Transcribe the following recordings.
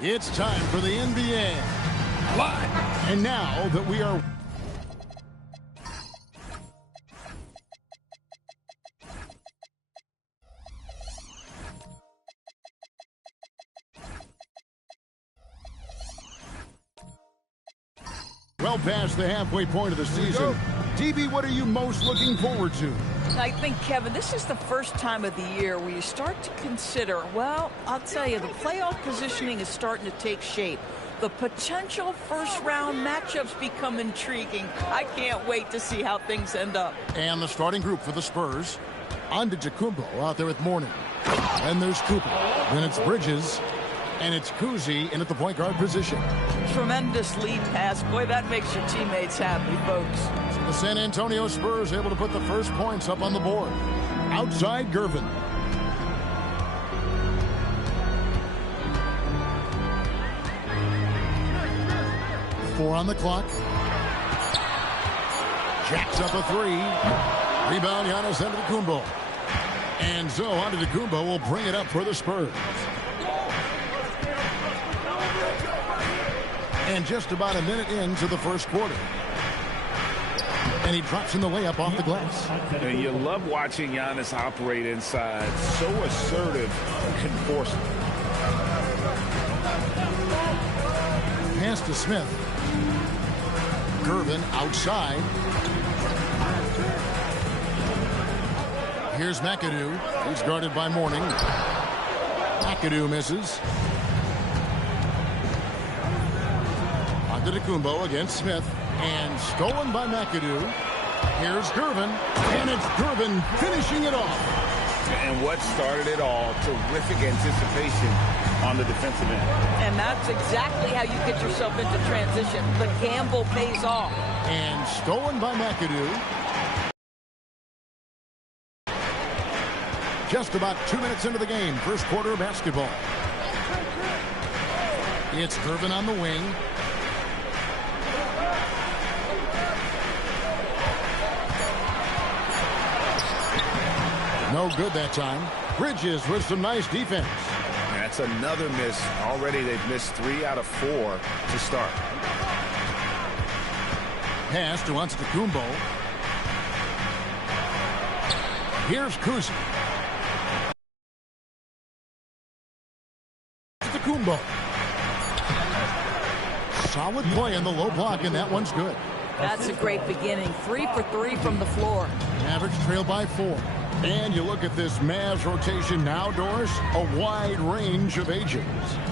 It's time for the NBA Live. And now that we are... well past the halfway point of the season. DB, what are you most looking forward to? I think, Kevin, this is the first time of the year where you start to consider, well, I'll tell you, the playoff positioning is starting to take shape. The potential first-round matchups become intriguing. I can't wait to see how things end up. And the starting group for the Spurs, Antetokounmpo out there with Mourning. And there's Cooper. Then it's Bridges. And it's Kuzi in at the point guard position. Tremendous lead pass. Boy, that makes your teammates happy, folks. So the San Antonio Spurs able to put the first points up on the board. Outside Gervin. Four on the clock. Jacks up a three. Rebound, Giannis Antetokounmpo. And so Antetokounmpo will bring it up for the Spurs. And just about a minute into the first quarter. And he drops in the layup off the glass. And you love watching Giannis operate inside. So assertive and forceful. Pass to Smith. Gervin outside. Here's McAdoo. He's guarded by Mourning. McAdoo misses. Antetokounmpo against Smith, and stolen by McAdoo. Here's Gervin, and it's Gervin finishing it off. And what started it all, terrific anticipation on the defensive end. And that's exactly how you get yourself into transition. The gamble pays off. And stolen by McAdoo. Just about 2 minutes into the game, first quarter of basketball. It's Gervin on the wing. No good that time. Bridges with some nice defense. That's another miss. Already they've missed 3 out of 4 to start. Pass to Antetokounmpo. Here's Kuzi. Antetokounmpo. Solid play in the low block, and that one's good. That's a great beginning. 3 for 3 from the floor. Mavericks trail by 4. And you look at this Mavs rotation now, Doris, a wide range of ages.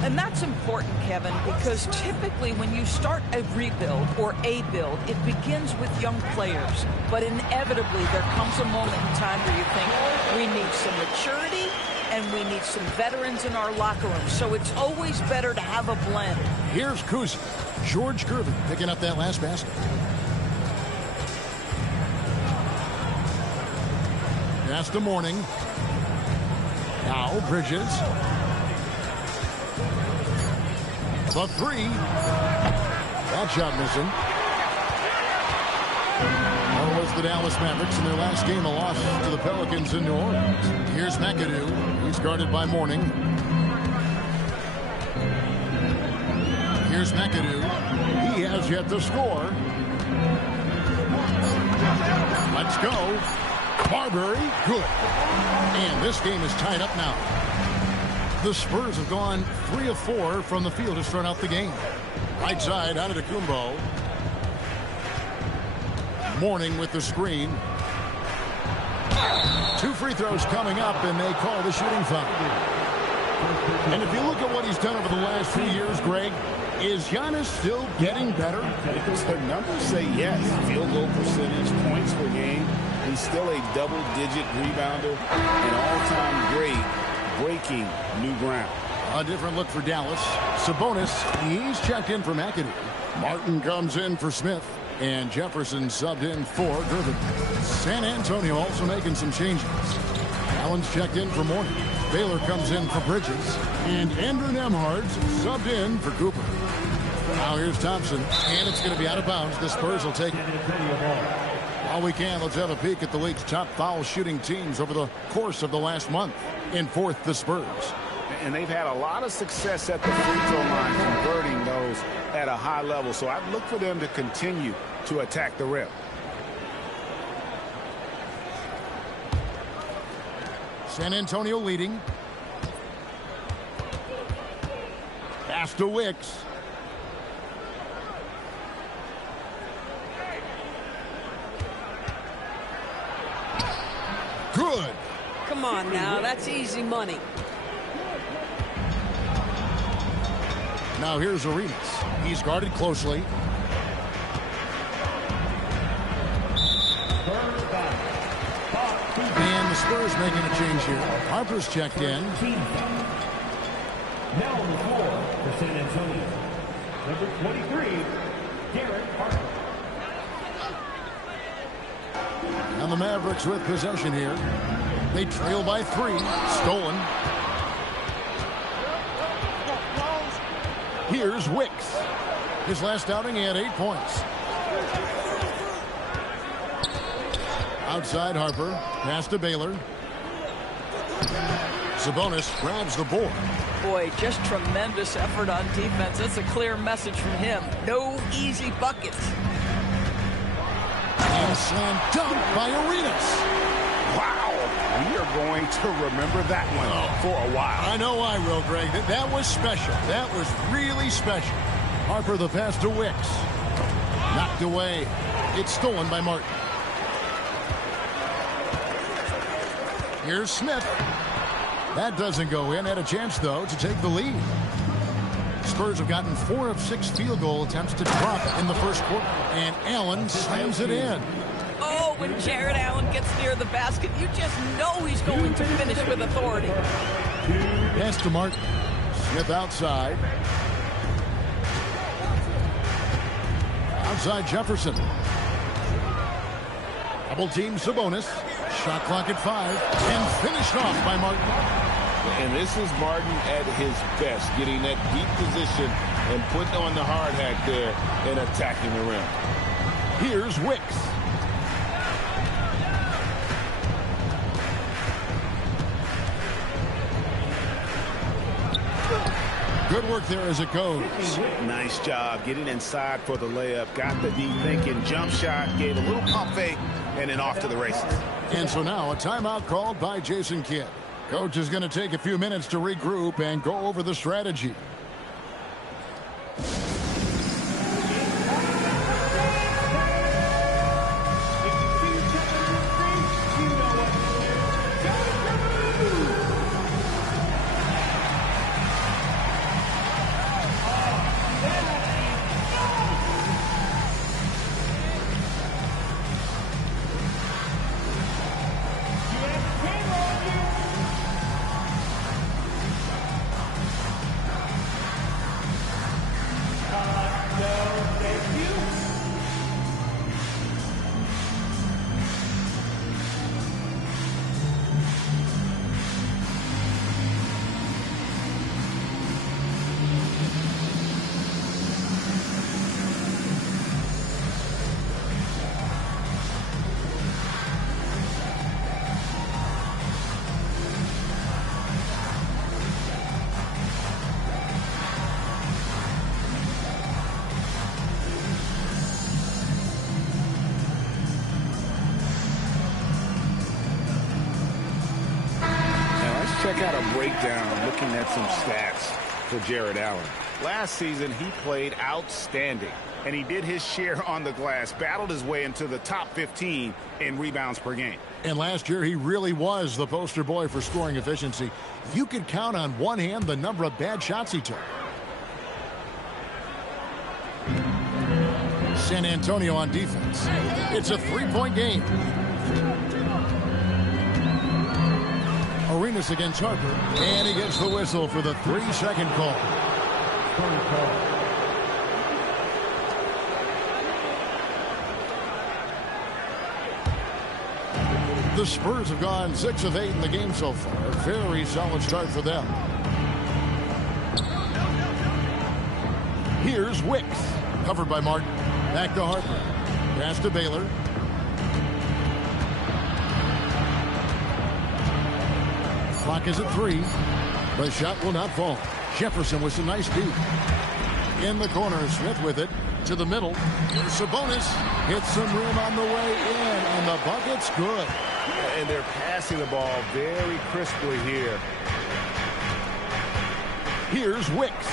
And that's important, Kevin, because typically when you start a rebuild or a build, it begins with young players. But inevitably, there comes a moment in time where you think, we need some maturity and we need some veterans in our locker room. So it's always better to have a blend. Here's Kuzi. George Gervin picking up that last basket. Pass to Mourning. Now Bridges. The three. That shot missing. That was the Dallas Mavericks in their last game, a loss to the Pelicans in New Orleans. Here's McAdoo. He's guarded by Mourning. Here's McAdoo. He has yet to score. Let's go. Marbury, good. And this game is tied up now. The Spurs have gone 3 of 4 from the field to start out the game. Right side, Antetokounmpo. Mourning with the screen. 2 free throws coming up, and they call the shooting foul. And if you look at what he's done over the last few years, Greg, is Giannis still getting better? The numbers say yes. Field goal percentage, points per game. He's still a double-digit rebounder, an all-time great, breaking new ground. A different look for Dallas. Sabonis, he's checked in for McAdoo. Martin comes in for Smith. And Jefferson subbed in for Gervin. San Antonio also making some changes. Allen's checked in for Mourning. Baylor comes in for Bridges. And Andrew Nembhard's subbed in for Cooper. Now here's Thompson. And it's going to be out of bounds. The Spurs will take it. While we can, let's have a peek at the league's top foul shooting teams over the course of the last month. In fourth, the Spurs. And they've had a lot of success at the free throw line, converting those at a high level. So I'd look for them to continue to attack the rim. San Antonio leading. Pass to Wicks. Good. Come on now, that's easy money. Now here's Arenas. He's guarded closely. And the Spurs making a change here. Harper's checked in. Now on the floor for San Antonio, number 23, Derek Harper. And the Mavericks with possession here. They trail by 3. Stolen. Here's Wicks. His last outing, he had 8 points. Outside Harper. Pass to Baylor. Sabonis grabs the board. Boy, just tremendous effort on defense. That's a clear message from him. No easy buckets. And slam dunk by Arenas. Wow. We are going to remember that one for a while. I know I will, Greg. That was special. That was really special. Harper the pass to Wicks. Knocked away. It's stolen by Martin. Here's Smith. That doesn't go in. Had a chance, though, to take the lead. Spurs have gotten 4 of 6 field goal attempts to drop in the first quarter. And Allen slams it in. Oh, when Jared Allen gets near the basket, you just know he's going to finish with authority. Pass to Martin. Smith outside. Outside Jefferson. Double team Sabonis. Shot clock at 5. And finished off by Martin. And this is Martin at his best, getting that deep position and putting on the hard hat there and attacking the rim. Here's Wicks. Good work there as it goes. Nice job getting inside for the layup. Got the deep thinking jump shot, gave a little pump fake, and then off to the races. And so now a timeout called by Jason Kidd. Coach is going to take a few minutes to regroup and go over the strategy. Check out a breakdown looking at some stats for Jared Allen. Last season, he played outstanding, and he did his share on the glass, battled his way into the top 15 in rebounds per game. And last year, he really was the poster boy for scoring efficiency. You could count on one hand the number of bad shots he took. San Antonio on defense. It's a 3-point game. Arenas against Harper, and he gets the whistle for the 3-second call. The Spurs have gone 6 of 8 in the game so far. A very solid start for them. Here's Wicks, covered by Martin. Back to Harper. Pass to Baylor. Clock is at 3. The shot will not fall. Jefferson with some nice deep. In the corner, Smith with it. To the middle. Sabonis hits some rim on the way in, and the bucket's good. And they're passing the ball very crisply here. Here's Wicks.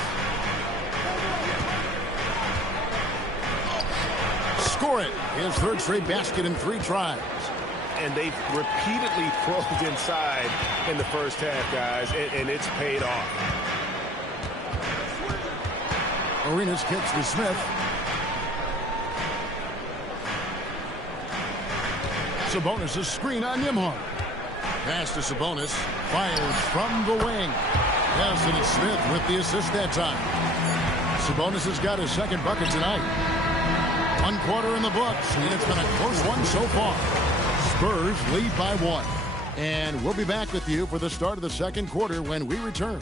Score it. His third straight basket in 3 tries. And they've repeatedly probed inside in the first half, guys, and it's paid off. Arenas kicks to Smith. Sabonis' screen on Nembhard. Pass to Sabonis. Fires from the wing. Yes, and it's Smith with the assist that time. Sabonis has got his second bucket tonight. 1 quarter in the books, and it's been a close one so far. Spurs lead by 1. And we'll be back with you for the start of the second quarter when we return.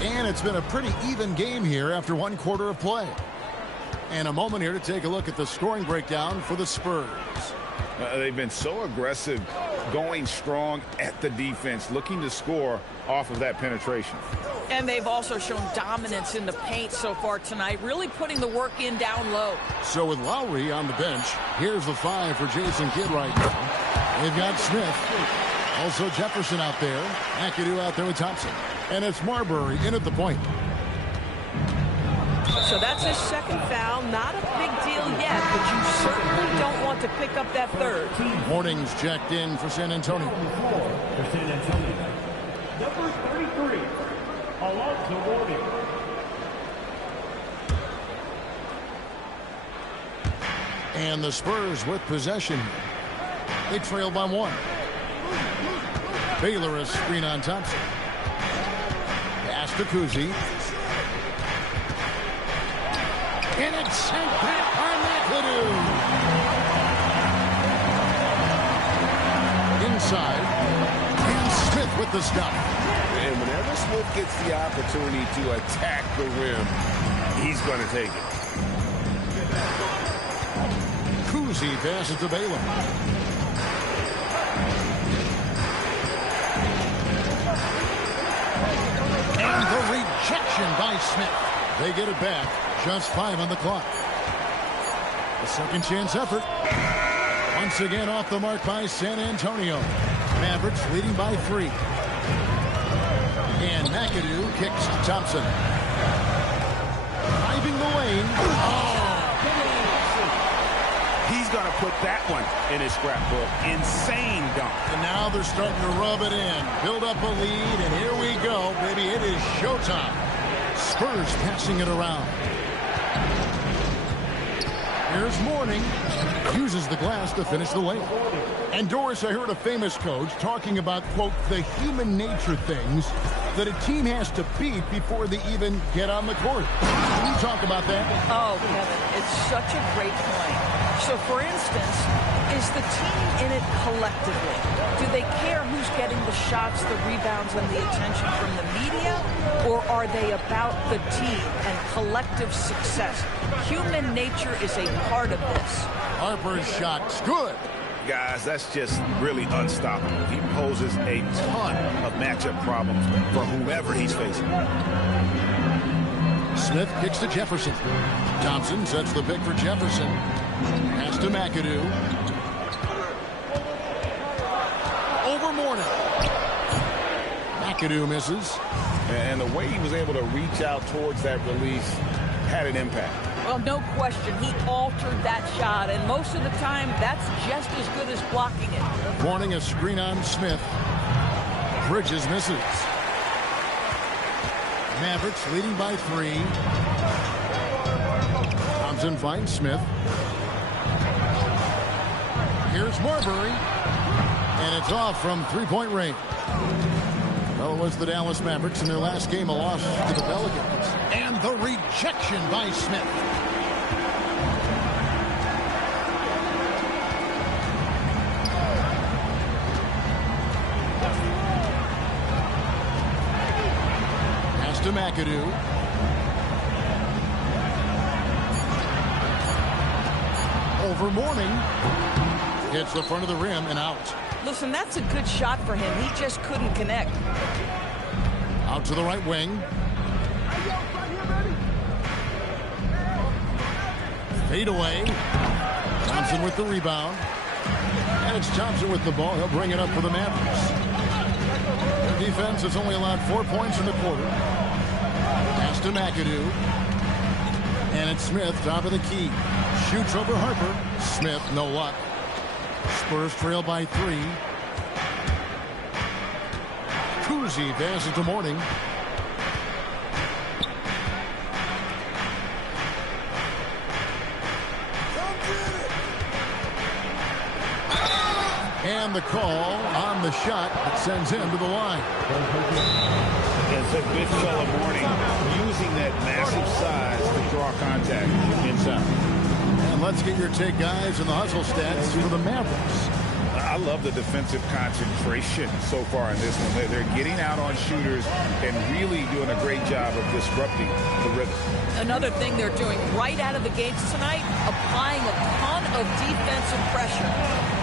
And it's been a pretty even game here after 1 quarter of play. And a moment here to take a look at the scoring breakdown for the Spurs. They've been so aggressive, going strong at the defense, looking to score off of that penetration. And they've also shown dominance in the paint so far tonight, really putting the work in down low. So with Lowry on the bench, here's the 5 for Jason Kidd right now. They've got Smith. Also Jefferson out there. McAdoo out there with Thompson. And it's Marbury in at the point. So that's his second foul. Not a big deal yet, but you certainly don't want to pick up that third. Warnings checked in for San Antonio. For San Antonio, number 33, Alonzo Mourning. And the Spurs with possession. They trail by 1. Baylor a screen on Thompson. Pass to Kuzi. And it's sent back by McAdoo. Inside. And Smith with the stop. And whenever Smith gets the opportunity to attack the rim, he's going to take it. Kuzi passes to Baylor. And the rejection by Smith. They get it back. Just 5 on the clock. A second chance effort. Once again off the mark by San Antonio. Mavericks leading by 3. And McAdoo kicks to Thompson. Driving the lane. Oh! He's going to put that one in his scrapbook. Insane dunk. And now they're starting to rub it in. Build up a lead, and here we go, baby. It is showtime. Spurs passing it around. Here's Mourning. Uses the glass to finish the lane. And Doris, I heard a famous coach talking about, quote, the human nature things that a team has to beat before they even get on the court. Can you talk about that? Oh, Kevin, it's such a great point. So, for instance, is the team in it collectively? Do they care who's getting the shots, the rebounds, and the attention from the media? Or are they about the team and collective success? Human nature is a part of this. Harper's shot's good. Guys, that's just really unstoppable. He poses a ton of matchup problems for whomever he's facing. Smith kicks to Jefferson. Thompson sets the pick for Jefferson. Pass to McAdoo. Over Mourning. McAdoo misses. And the way he was able to reach out towards that release had an impact. Well, no question. He altered that shot, and most of the time, that's just as good as blocking it. Mourning a screen on Smith. Bridges misses. Mavericks leading by 3. Thompson finds Smith. Here's Marbury. And it's off from 3-point range. Well, it was the Dallas Mavericks in their last game, a loss to the Pelicans. And the rejection by Smith. to McAdoo. Over Mourning. Hits the front of the rim and out. Listen, that's a good shot for him. He just couldn't connect. Out to the right wing. Fade away. Thompson with the rebound. And it's Thompson with the ball. He'll bring it up for the Mavericks. Their defense has only allowed 4 points in the quarter. Pass to McAdoo. And it's Smith, top of the key. Shoots over Harper. Smith, no luck. Spurs trail by 3. Kuzi passes to Mourning. And the call on the shot that sends him to the line. It's a big fella Mourning using that massive size to draw contact inside. And let's get your take, guys, on the hustle stats for the Mavericks. I love the defensive concentration so far in this one. They're getting out on shooters and really doing a great job of disrupting the rhythm. Another thing they're doing right out of the gates tonight, applying a ton of defensive pressure.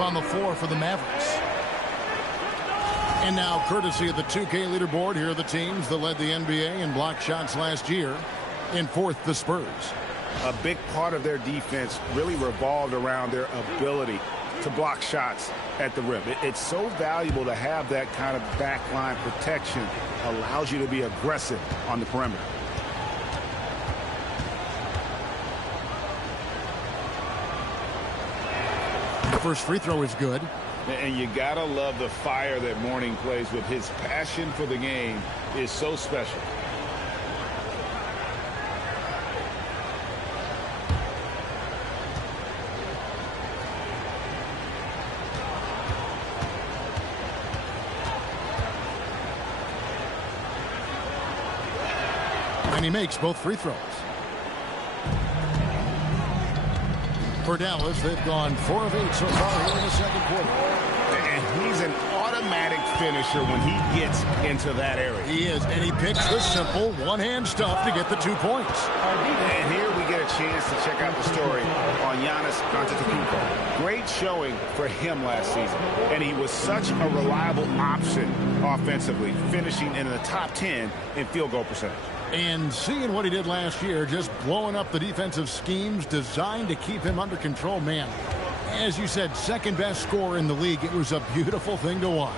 On the floor for the Mavericks. And now, courtesy of the 2K leaderboard, here are the teams that led the NBA in block shots last year. In fourth, the Spurs. A big part of their defense really revolved around their ability to block shots at the rim. It's so valuable to have that kind of backline protection. Allows you to be aggressive on the perimeter. First free throw is good. And you gotta love the fire that Mourning plays with. His passion for the game is so special. And he makes both free throws. For Dallas, they've gone 4 of 8 so far here in the second quarter. And he's an automatic finisher when he gets into that area. He is, and he picks the simple one-hand stuff to get the 2 points. And here we get a chance to check out the story on Giannis Antetokounmpo. Great showing for him last season, and he was such a reliable option offensively, finishing in the top 10 in field goal percentage. And seeing what he did last year, just blowing up the defensive schemes designed to keep him under control, man. As you said, second best scorer in the league. It was a beautiful thing to watch.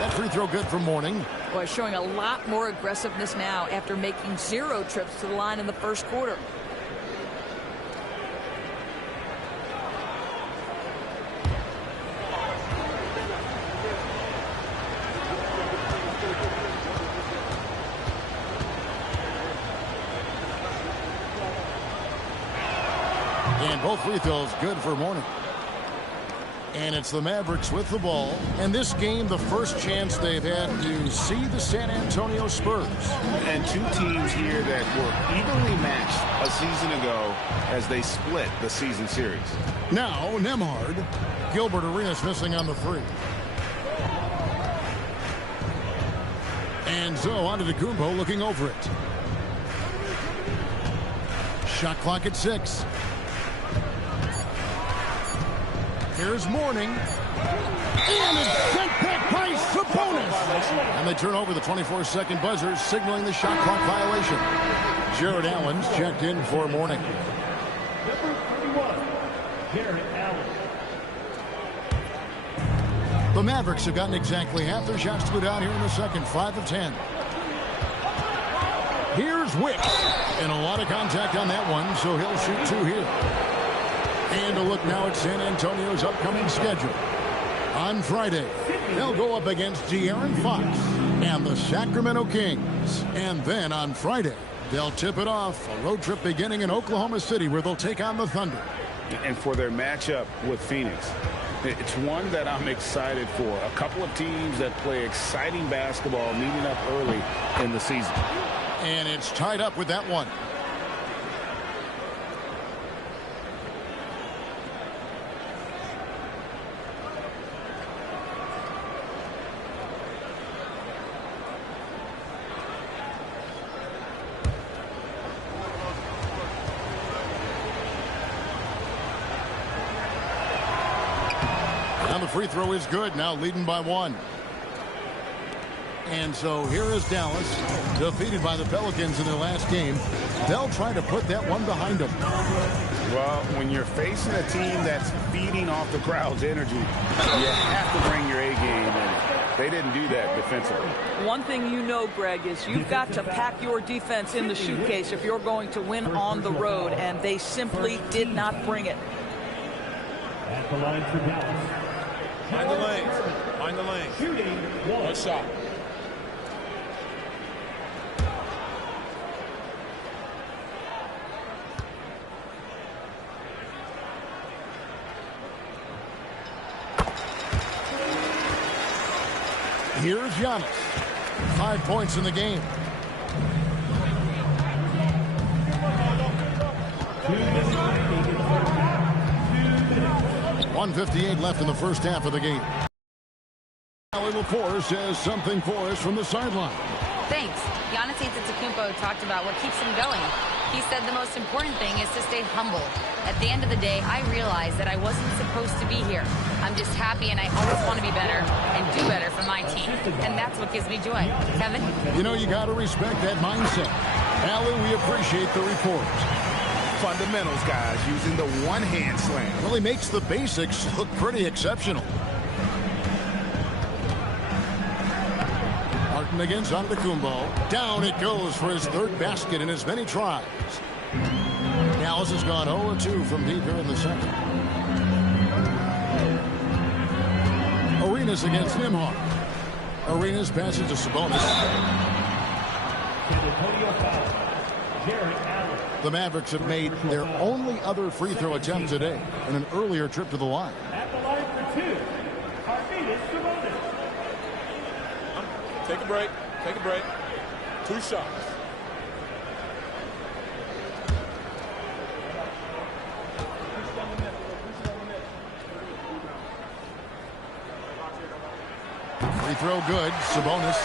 That free throw good for Mourning. Boy, showing a lot more aggressiveness now after making 0 trips to the line in the first quarter. And both free throws good for Mourning. And it's the Mavericks with the ball. And this game, the first chance they've had to see the San Antonio Spurs. And two teams here that were evenly matched a season ago as they split the season series. Now, Nembhard. Gilbert Arenas missing on the free. And so on to Antetokounmpo looking over it. Shot clock at 6. Here's Mourning. And it's sent back by Sabonis. And they turn over the 24-second buzzer, signaling the shot clock violation. Jared Allen's checked in for Mourning. Number 31, Jared Allen. The Mavericks have gotten exactly half their shots to go down here in the second, 5 of 10. Here's Wicks, and a lot of contact on that one, so he'll shoot 2 here. And a look now at San Antonio's upcoming schedule. On Friday, they'll go up against De'Aaron Fox and the Sacramento Kings. And then on Friday, they'll tip it off, a road trip beginning in Oklahoma City where they'll take on the Thunder. And for their matchup with Phoenix, it's one that I'm excited for. A couple of teams that play exciting basketball meeting up early in the season. And it's tied up with that one. And the free throw is good, now leading by 1. And so here is Dallas, defeated by the Pelicans in their last game. They'll try to put that one behind them. Well, when you're facing a team that's feeding off the crowd's energy, you have to bring your A game, and they didn't do that defensively. One thing you know, Greg, is you've got to pack your defense in the suitcase if you're going to win on the road, and they simply did not bring it. At the line for Dallas. Find the lane. Find the lane. Shooting 1 shot. Here's Giannis. 5 points in the game. 1:58 left in the first half of the game. LaForce says something for us from the sideline. Thanks. Giannis Antetokounmpo talked about what keeps him going. He said the most important thing is to stay humble. At the end of the day, I realized that I wasn't supposed to be here. I'm just happy, and I always want to be better and do better for my team. And that's what gives me joy. Kevin? You know, you got to respect that mindset. Alan, we appreciate the report. Fundamentals, guys, using the one-hand slam. Well, he makes the basics look pretty exceptional. Martin against Antetokounmpo. Down it goes for his 3rd basket in as many tries. Dallas has gone 0-2 from deep here in the second. Arenas against Nimhar. Arenas passes to Sabonis. San Antonio foul. Jared Allen. The Mavericks have made their only other free throw attempt today in an earlier trip to the line. At the line for 2, Sabonis. Take a break. Take a break. 2 shots. Free throw good. Sabonis.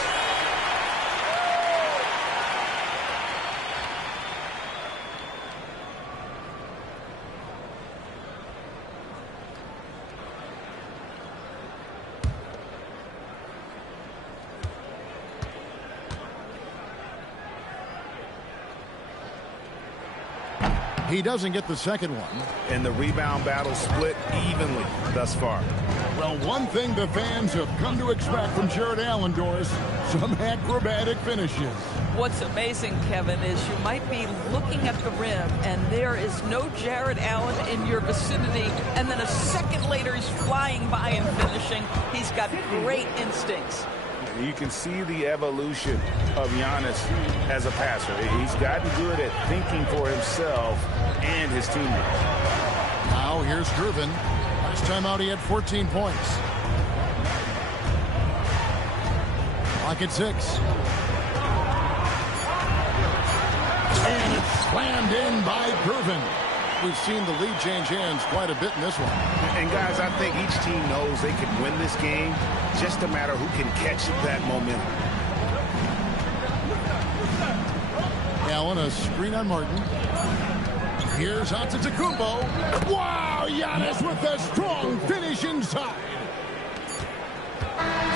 He doesn't get the second one. And the rebound battle split evenly thus far. Well, one thing the fans have come to expect from Jared Allen, Doris, some acrobatic finishes. What's amazing, Kevin, is you might be looking at the rim, and there is no Jared Allen in your vicinity, and then a second later he's flying by and finishing. He's got great instincts. You can see the evolution of Giannis as a passer. He's gotten good at thinking for himself and his teammates. Now here's Gervin. Last time out he had 14 points. Clock at 6. And it's slammed in by Gervin. We've seen the lead change hands quite a bit in this one. And guys, I think each team knows they can win this game. Just a matter who can catch that momentum. Allen, a screen on Martin. Here's Antetokounmpo. Wow, Giannis with a strong finish inside.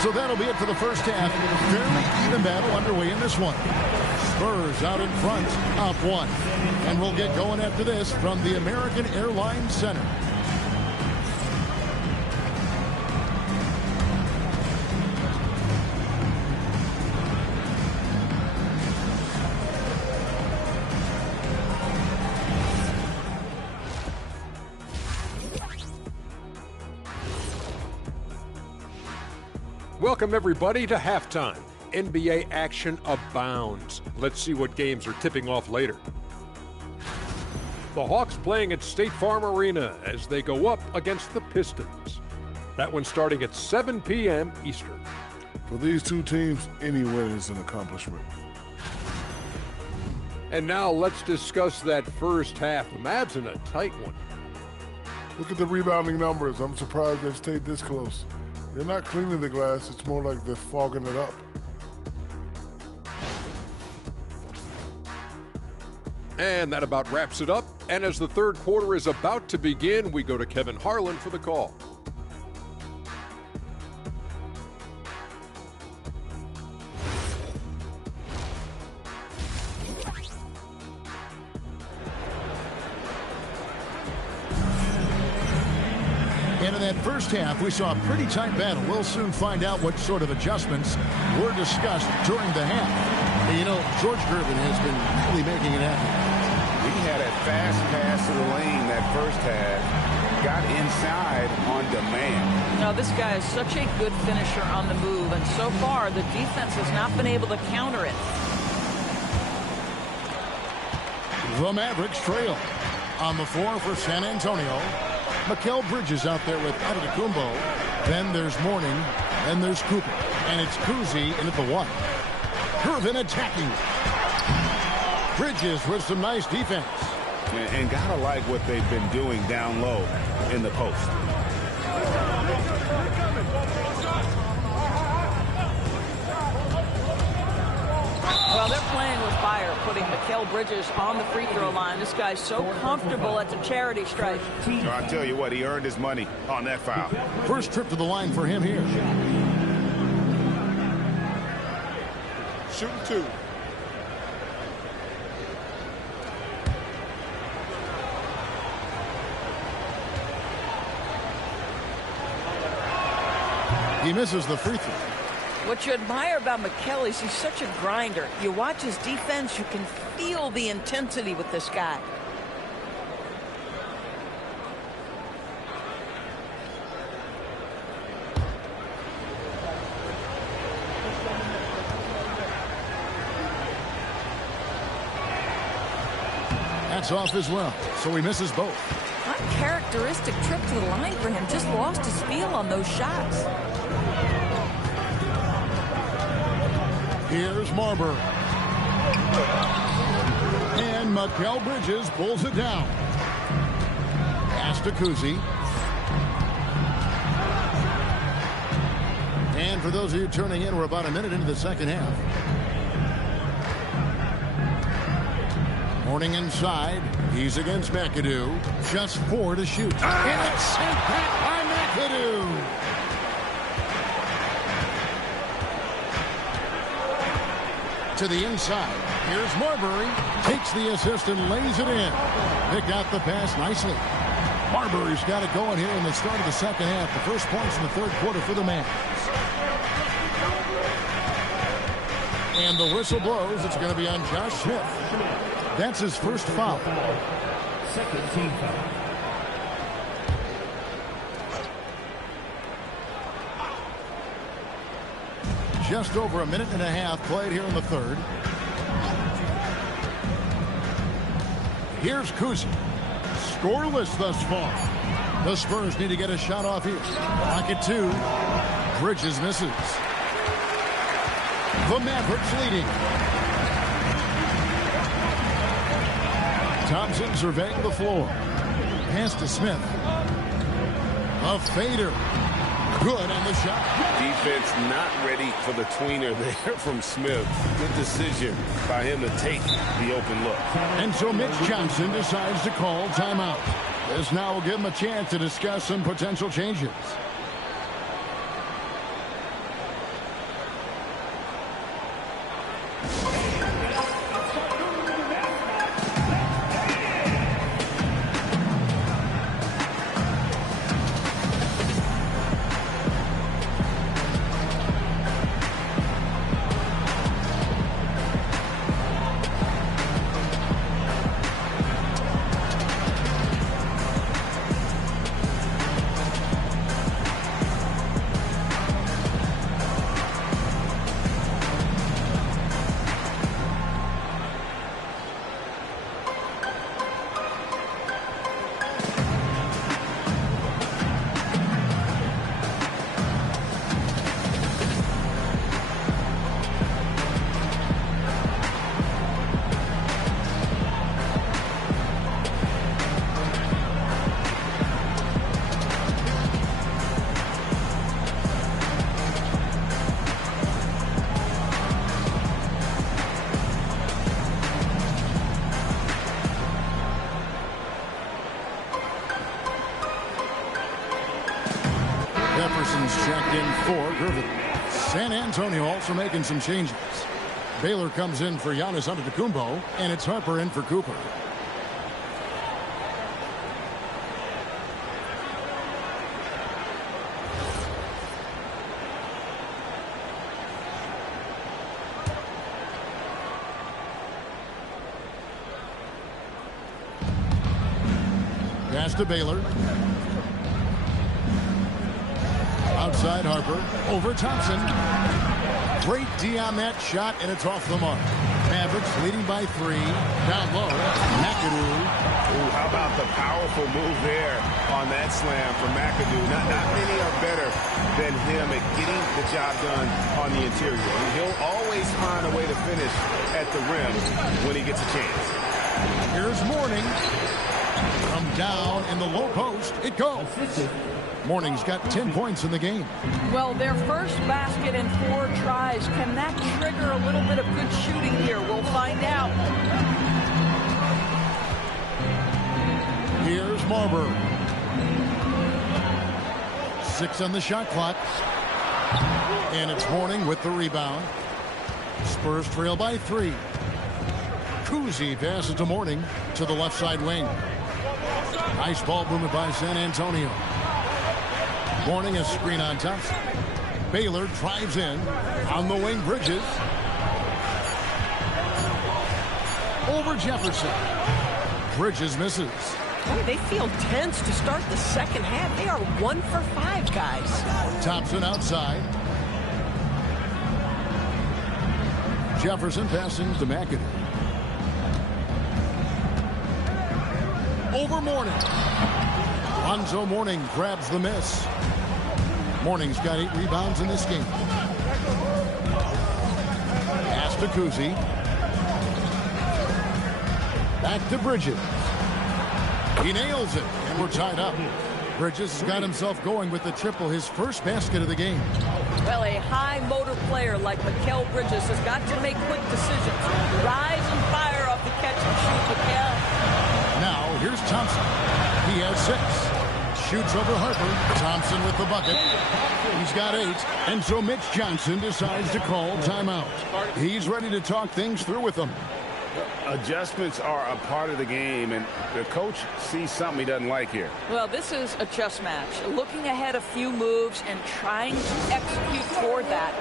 So that'll be it for the first half. Fairly even battle underway in this one. Spurs out in front, up 1. And we'll get going after this from the American Airlines Center. Welcome, everybody, to halftime. NBA action abounds. Let's see what games are tipping off later. The Hawks playing at State Farm Arena as they go up against the Pistons. That one starting at 7 p.m. Eastern. For these two teams, any win is an accomplishment. And now let's discuss that first half. The Mavs in a tight one. Look at the rebounding numbers. I'm surprised they've stayed this close. They're not cleaning the glass. It's more like they're fogging it up. And that about wraps it up. And as the third quarter is about to begin, we go to Kevin Harlan for the call. And in that first half, we saw a pretty tight battle. We'll soon find out what sort of adjustments were discussed during the half. And you know, George Gervin has been really making it happen. He had a fast pass to the lane that first half. Got inside on demand. Now, this guy is such a good finisher on the move, and so far, the defense has not been able to counter it. The Mavericks trail. On the floor for San Antonio, Mikal Bridges out there with Antetokounmpo. Then there's Mourning. Then there's Cooper. And it's Kuzi in at the 1. Gervin attacking. Bridges with some nice defense. And gotta like what they've been doing down low in the post. Well, they're playing with fire, putting Mikal Bridges on the free throw line. This guy's so comfortable at the charity stripe. So I tell you what, he earned his money on that foul. First trip to the line for him here. Shooting 2. He misses the free throw. What you admire about Mikal is he's such a grinder. You watch his defense, you can feel the intensity with this guy. That's off as well, so he misses both. Uncharacteristic trip to the line for him. Just lost his feel on those shots. Here's Marbury. And Mikal Bridges pulls it down. Pass to Kuzi. And for those of you turning in, we're about a minute into the second half. Mourning inside. He's against McAdoo. Just 4 to shoot. And it's sent back by McAdoo. To the inside. Here's Marbury. Takes the assist and lays it in. Picked out the pass nicely. Marbury's got it going here in the start of the second half. The first points in the third quarter for the Mavs. And the whistle blows. It's going to be on Josh Smith. That's his first foul. Second team foul. Just over a minute and a half played here in the third. Here's Kuzi. Scoreless thus far. The Spurs need to get a shot off here. Pocket 2. Bridges misses. The Mavericks leading. Thompson surveying the floor. Pass to Smith. A fader. Good on the shot. Defense not ready for the tweener there from Smith. Good decision by him to take the open look. And so Mitch Johnson decides to call timeout. This now will give him a chance to discuss some potential changes. Jefferson's checked in for Griffin. San Antonio also making some changes. Baylor comes in for Giannis Antetokounmpo, and it's Harper in for Cooper. Pass to Baylor. Outside Harper. Over Thompson. Great D on that shot, and it's off the mark. Mavericks leading by 3. Down low. McAdoo. Ooh, how about the powerful move there on that slam from McAdoo. Not many are better than him at getting the job done on the interior. And he'll always find a way to finish at the rim when he gets a chance. Here's Mourning. From down in the low post, it goes. Mourning's got 10 points in the game. Well, their first basket in 4 tries. Can that trigger a little bit of good shooting here? We'll find out. Here's Marbury. 6 on the shot clock. And it's Mourning with the rebound. Spurs trail by 3. Kuzi passes to Mourning to the left side wing. Nice ball movement by San Antonio. Mourning a screen on Thompson. Baylor drives in. On the wing, Bridges. Over Jefferson. Bridges misses. Boy, they feel tense to start the second half. They are 1 for 5, guys. Thompson outside. Jefferson passing to McAdoo. Over Mourning. Lonzo Mourning grabs the miss. Mourning's got 8 rebounds in this game. Pass to Kuzi. Back to Bridges. He nails it, and we're tied up. Bridges has got himself going with the triple, his first basket of the game. Well, a high motor player like Mikal Bridges has got to make quick decisions. Rise and fire off the catch and shoot, Mikal. Now, here's Thompson. He has 6. Shoots over Harper. Thompson with the bucket. He's got 8. And so Mitch Johnson decides to call timeout. He's ready to talk things through with them. Adjustments are a part of the game, and the coach sees something he doesn't like here. Well, this is a chess match. Looking ahead a few moves and trying to execute toward that.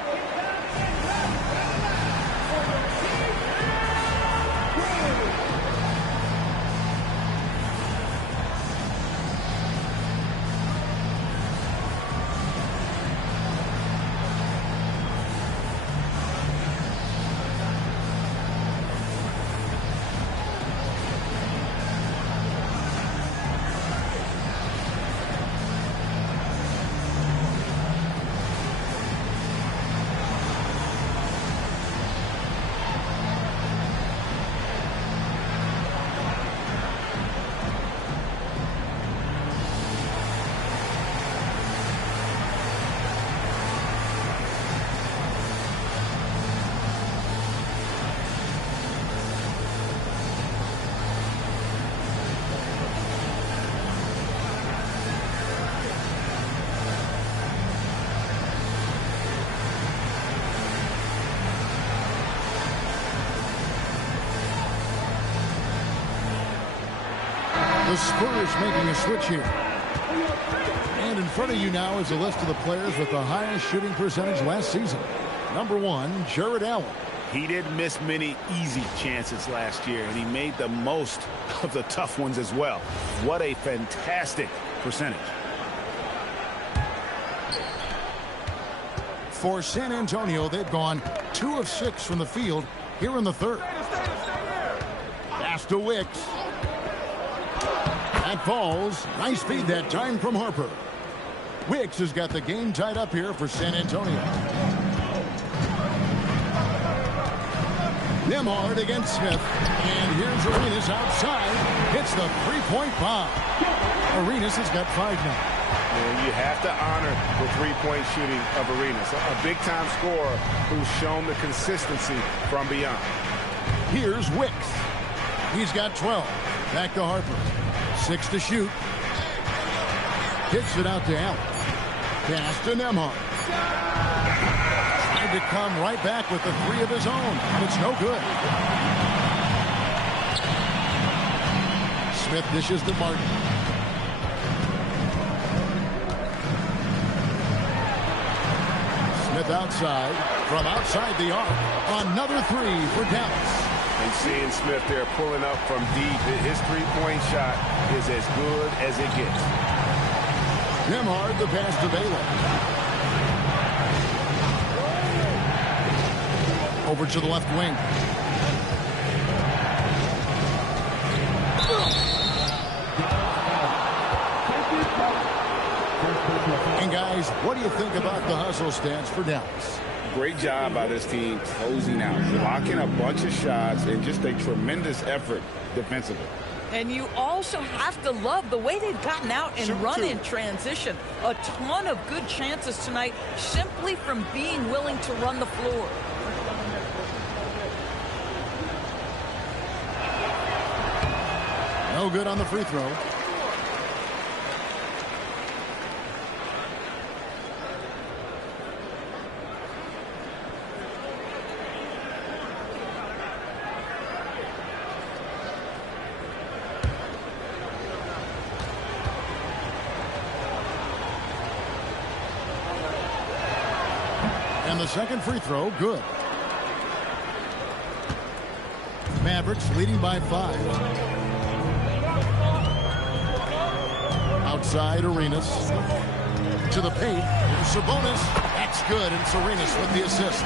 The Spurs making a switch here. And in front of you now is a list of the players with the highest shooting percentage last season. Number 1, Jared Allen. He didn't miss many easy chances last year, and he made the most of the tough ones as well. What a fantastic percentage. For San Antonio, they've gone 2 of 6 from the field here in the third. Pass to Wicks. That falls. Nice feed that time from Harper. Wicks has got the game tied up here for San Antonio. Nembhard against Smith. And here's Arenas outside. Hits the three-point bomb. Arenas has got 5 now. And you have to honor the three-point shooting of Arenas. A big-time scorer who's shown the consistency from beyond. Here's Wicks. He's got 12. Back to Harper. 6 to shoot. Kicks it out to Allen. Pass to Nembhard. Tried to come right back with the three of his own, and it's no good. Smith dishes to Martin. Smith outside, from outside the arc. Another three for Dallas. And seeing Smith there pulling up from deep, his three-point shot is as good as it gets. Nembhard, the pass to Baylor. Over to the left wing. And guys, what do you think about the hustle stance for Dallas? Great job by this team closing out, blocking a bunch of shots, and just a tremendous effort defensively. And you also have to love the way they've gotten out and run in transition. A ton of good chances tonight simply from being willing to run the floor. No good on the free throw. And the second free throw, good. Mavericks leading by 5. Outside Arenas. To the paint. Sabonis. That's good. And it's Arenas with the assist.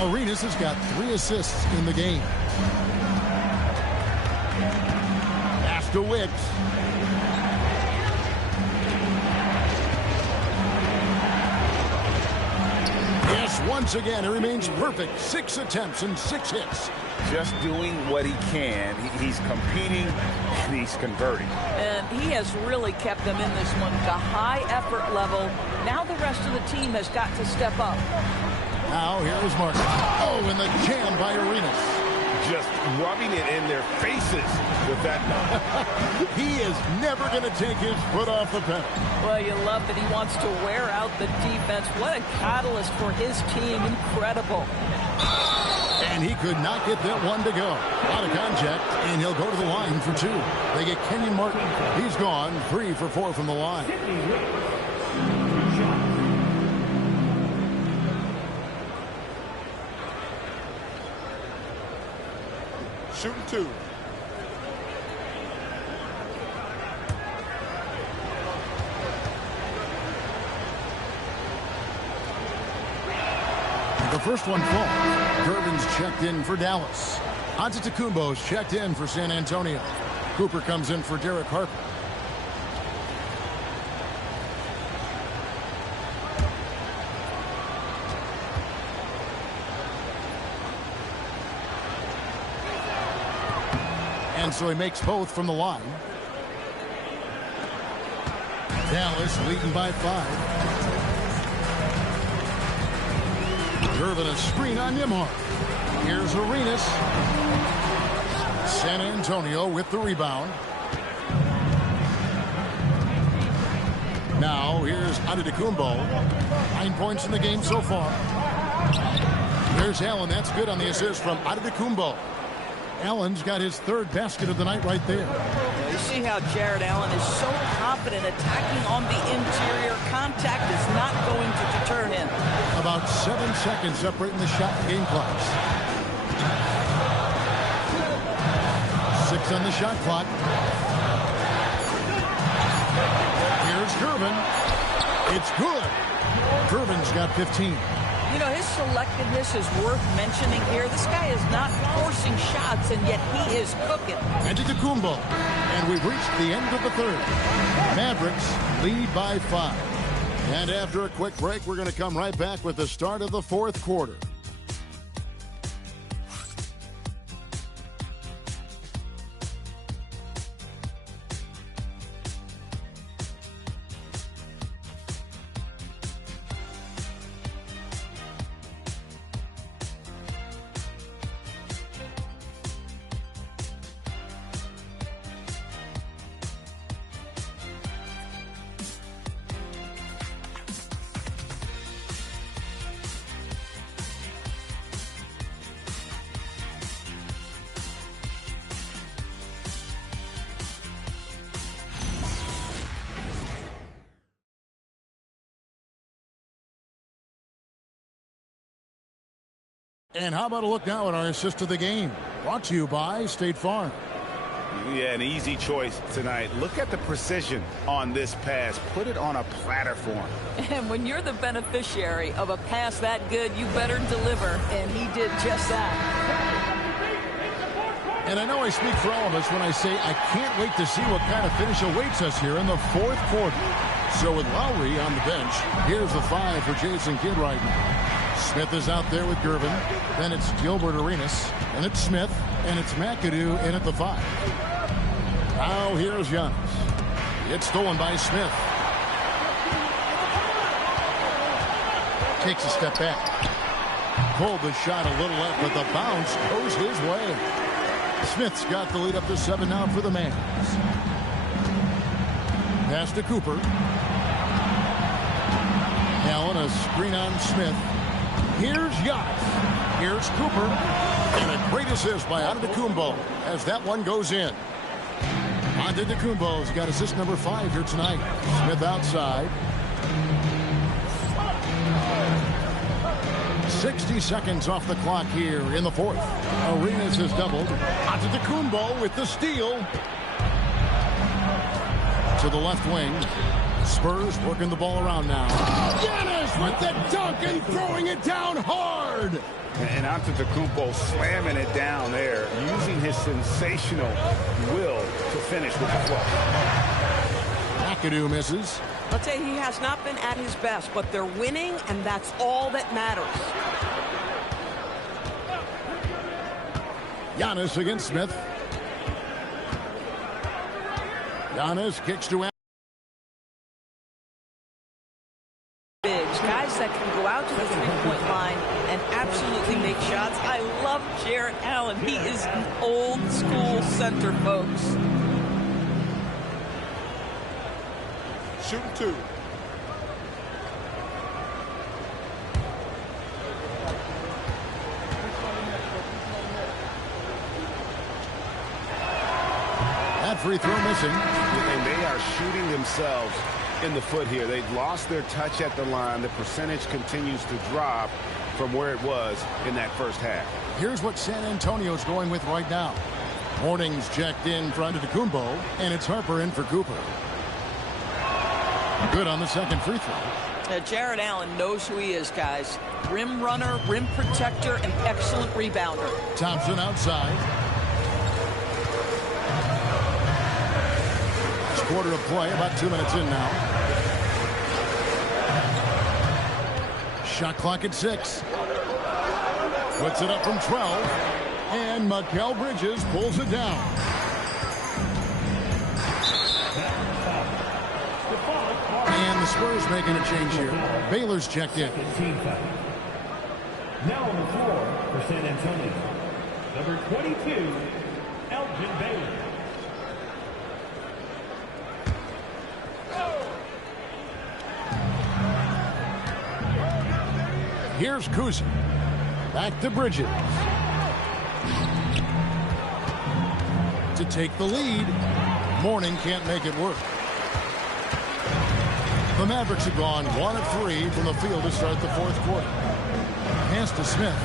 Arenas has got 3 assists in the game. Pass to Wiggs. Once again, he remains perfect. 6 attempts and 6 hits. Just doing what he can. He's competing and he's converting. And he has really kept them in this one. The high effort level. Now the rest of the team has got to step up. Now here is Martin. Oh, and the jam by Arenas. Just rubbing it in their faces with that number. He is never going to take his foot off the pedal. Well, you love that he wants to wear out the defense. What a catalyst for his team. Incredible. And he could not get that one to go. Out of contact, and he'll go to the line for 2. They get Kenyon Martin. He's gone 3 for 4 from the line. Shooting 2. The first one falls. Durbin's checked in for Dallas. Antetokounmpo's checked in for San Antonio. Cooper comes in for Derek Harper. And so he makes both from the line. Dallas leading by 5. Durbin a screen on Nembhard. Here's Arenas. San Antonio with the rebound. Now here's Antetokounmpo. 9 points in the game so far. There's Allen. That's good on the assist from Antetokounmpo. Allen's got his 3rd basket of the night right there. You see how Jared Allen is so confident attacking on the interior. Contact is not going to deter him. About 7 seconds separating the shot and game clocks. 6 on the shot clock. Here's Durbin. It's good. Durbin's got 15. You know, his selectiveness is worth mentioning here. This guy is not forcing shots, and yet he is cooking. Antetokounmpo. And we've reached the end of the 3rd. Mavericks lead by 5. And after a quick break, we're going to come right back with the start of the 4th quarter. And how about a look now at our assist of the game? Brought to you by State Farm. Yeah, an easy choice tonight. Look at the precision on this pass. Put it on a platter for him. And when you're the beneficiary of a pass that good, you better deliver. And he did just that. And I know I speak for all of us when I say I can't wait to see what kind of finish awaits us here in the fourth quarter. So with Lowry on the bench, here's the 5 for Jason Kidd right now. Smith is out there with Gervin. Then it's Gilbert Arenas. And it's Smith. And it's McAdoo in at the 5. Now here's Giannis. It's stolen by Smith. Takes a step back. Pulled the shot a little left, but the bounce goes his way. Smith's got the lead up to 7 now for the Mavs. Pass to Cooper. Allen, a screen on Smith. Here's Giannis. Here's Cooper. And a great assist by Antetokounmpo as that one goes in. Antetokounmpo's got assist number 5 here tonight. Smith outside. 60 seconds off the clock here in the fourth. Arenas has doubled. Antetokounmpo with the steal. To the left wing. Spurs working the ball around now. Giannis with the dunk and throwing it down hard. And Antetokounmpo slamming it down there, using his sensational will to finish with the flush. McAdoo misses. I'll tell you, he has not been at his best, but they're winning, and that's all that matters. Giannis against Smith. Giannis kicks to Allen. Bigs, guys that can go out to the three-point line and absolutely make shots. I love Jarrett Allen. He is an old-school center, folks. Shooting 2. That free throw missing. And they are shooting themselves in the foot here. They've lost their touch at the line. The percentage continues to drop from where it was in that first half. Here's what San Antonio's going with right now. Hornings checked in for Antetokounmpo, and it's Harper in for Cooper. Good on the second free throw. Jarrett Allen knows who he is, guys. Rim runner, rim protector, and excellent rebounder. Thompson outside. Last quarter of play, about 2 minutes in now. Shot clock at 6. Puts it up from 12. And Mikal Bridges pulls it down. And the Spurs making a change here. Baylor's checked in. Now on the floor for San Antonio, number 22, Elgin Baylor. Here's Kuzma. Back to Bridges. To take the lead. Mourning can't make it work. The Mavericks have gone 1 of 3 from the field to start the fourth quarter. Pass to Smith.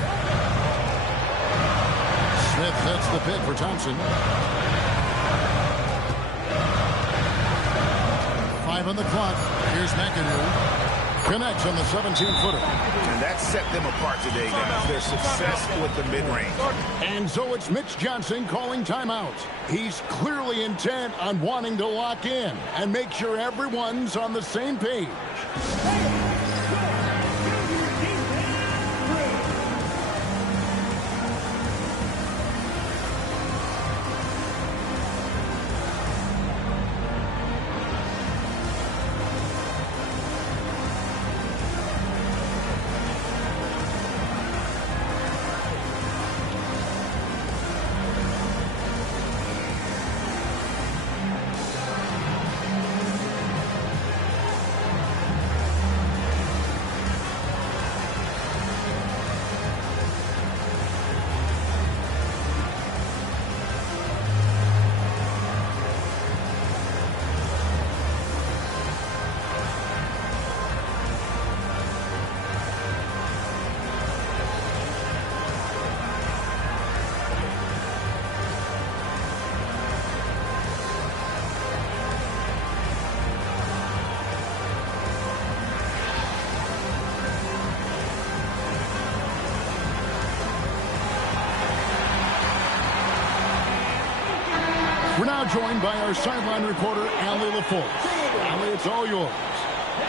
Smith sets the pick for Thompson. 5 on the clock. Here's McAdoo. Connects on the 17-footer. And that set them apart today, guys. Their success with the mid-range. And so it's Mitch Johnson calling timeout. He's clearly intent on wanting to lock in and make sure everyone's on the same page. now joined by our sideline reporter, Allie LaForce. Allie, it's all yours.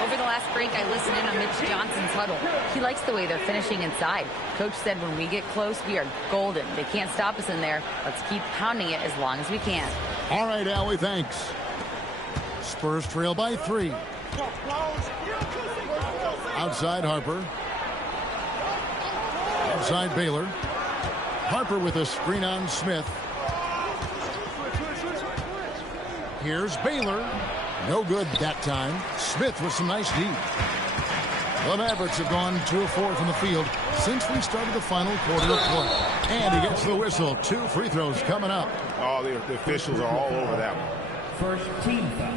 Over the last break, I listened in on Mitch Johnson's huddle. He likes the way they're finishing inside. Coach said when we get close, we are golden. They can't stop us in there. Let's keep pounding it as long as we can. All right, Allie, thanks. Spurs trail by 3. Outside Harper. Outside Baylor. Harper with a screen on Smith. Here's Baylor. No good that time. Smith with some nice D. The Mavericks have gone 2 of 4 from the field since we started the final quarter of play. And he gets the whistle. 2 free throws coming up. Oh, the officials are all over that one. First team foul.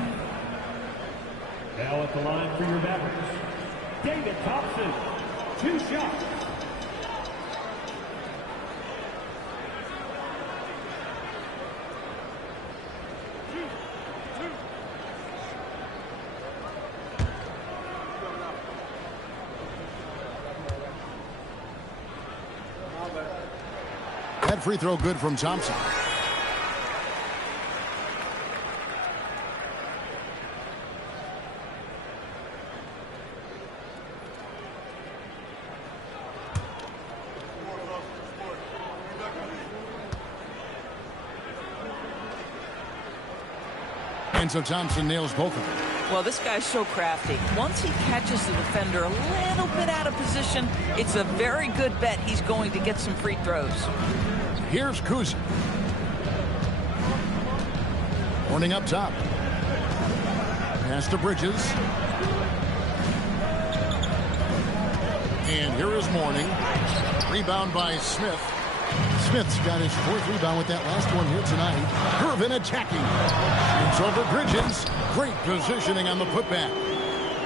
Now at the line for your Mavericks, David Thompson. 2 shots. That free throw good from Thompson. And so Thompson nails both of them. Well, this guy's so crafty. Once he catches the defender a little bit out of position, it's a very good bet he's going to get some free throws. Here's Kuz. Morning up top. Pass to Bridges. And here is Morning. Rebound by Smith. Smith's got his 4th rebound with that last one here tonight. Irvin attacking. Shoots over Bridges. Great positioning on the putback.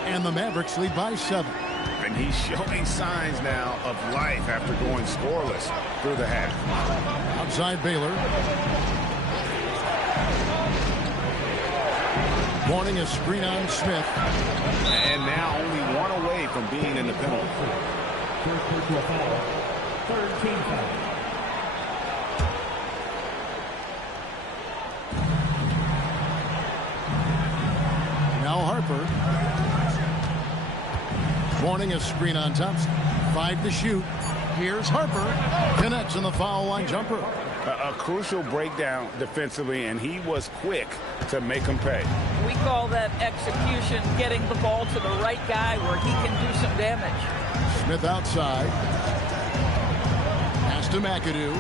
And the Mavericks lead by 7. And he's showing signs now of life after going scoreless through the half. Outside Baylor. Morning a screen on Smith. And now only 1 away from being in the penalty. First personal foul. Third team foul. Now Harper. Morning a screen on Thompson. 5 to shoot. Here's Harper. Connects on the foul line jumper. A crucial breakdown defensively, and he was quick to make him pay. We call that execution, getting the ball to the right guy where he can do some damage. Smith outside. Pass to McAdoo.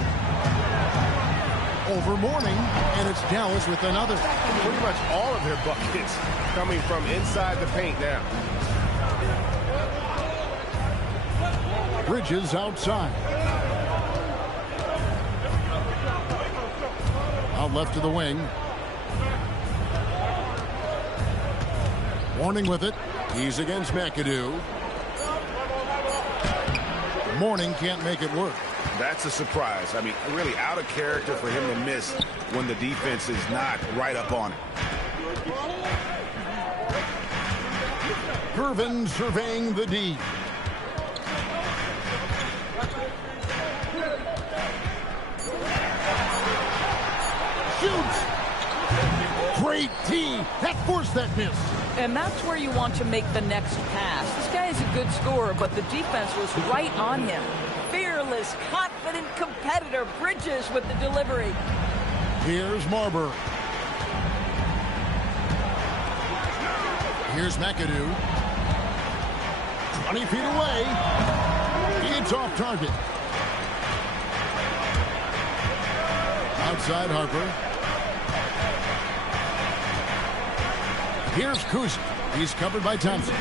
Over Morning, and it's Dallas with another. Pretty much all of their buckets coming from inside the paint now. Bridges outside. Out left to the wing. Morning with it. He's against McAdoo. Morning can't make it work. That's a surprise. I mean, really out of character for him to miss when the defense is not right up on it. Irvin surveying the D. Shoots! Great D. That forced that miss. And that's where you want to make the next pass. This guy is a good scorer, but the defense was right on him. Fearless, confident competitor. Bridges with the delivery. Here's Marber. Here's McAdoo. 20 feet away. It's off target. Outside Harper. Here's Kuz. He's covered by Thompson.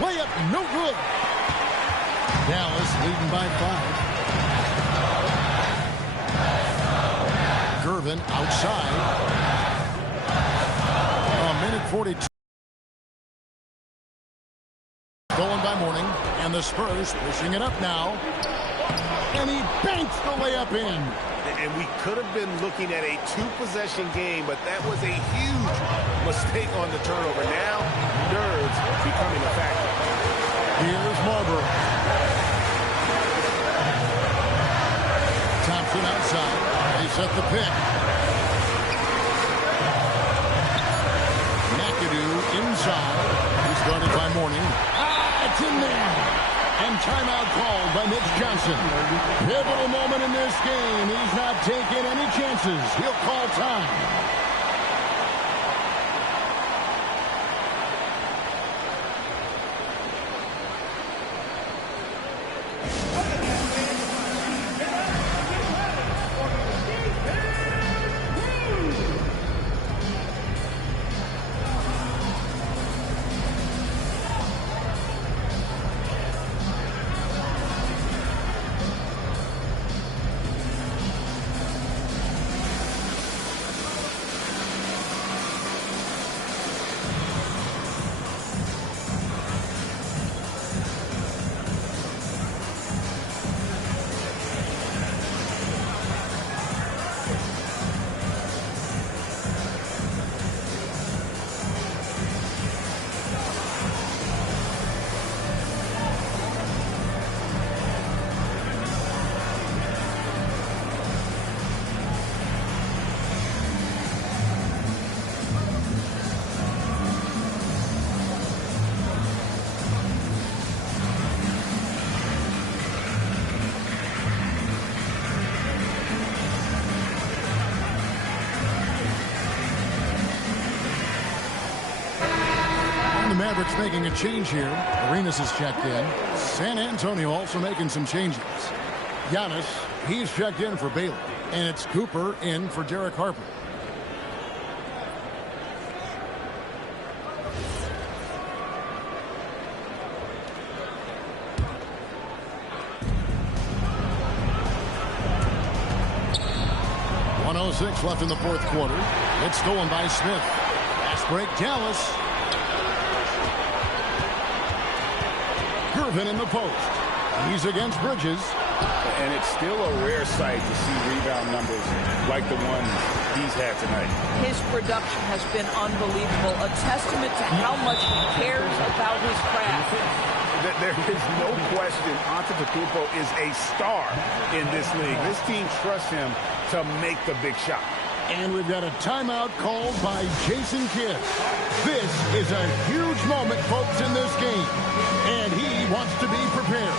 Layup, no good. Dallas leading by 5. Gervin outside. A minute 42. Stolen by Morning, and the Spurs pushing it up now. And he banks the layup in. And we could have been looking at a 2-possession game, but that was a huge mistake on the turnover. Now, nerves becoming a factor. Here's Marbury. Thompson outside. set the pick. McAdoo inside. He's guarded by Mourning. It's in there. And timeout called by Mitch Johnson. Pivotal moment in this game. He's not taking any chances. He'll call time. Mavericks making a change here. Arenas is checked in. San Antonio also making some changes. Giannis, he's checked in for Baylor. And it's Cooper in for Derek Harper. .106 left in the fourth quarter. It's stolen by Smith. Fast break, Dallas. Irvin in the post. He's against Bridges. And it's still a rare sight to see rebound numbers like the one he's had tonight. His production has been unbelievable. A testament to how much he cares about his craft. There is no question Antetokounmpo is a star in this league. This team trusts him to make the big shot. And we've got a timeout called by Jason Kidd. This is a huge moment, folks, in this game. And he wants to be prepared.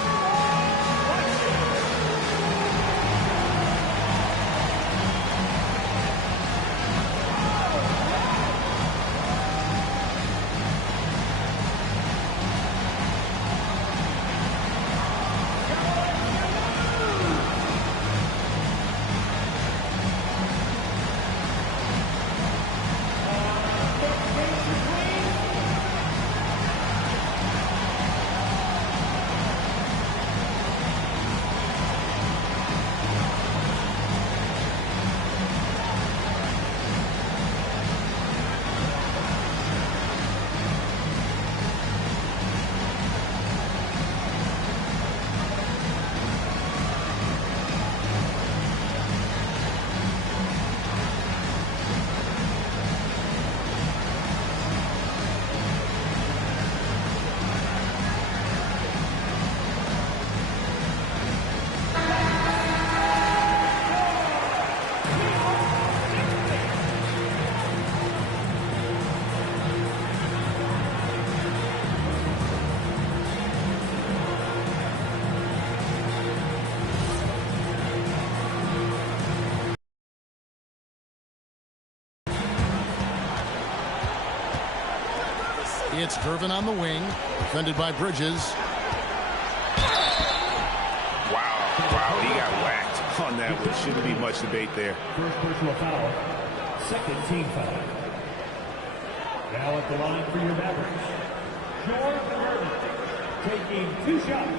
It's Irvin on the wing, defended by Bridges. Wow, he got whacked on that one. Shouldn't be much debate there. First personal foul, second team foul. Now at the line for your Mavericks, Jordan Irvin, taking 2 shots.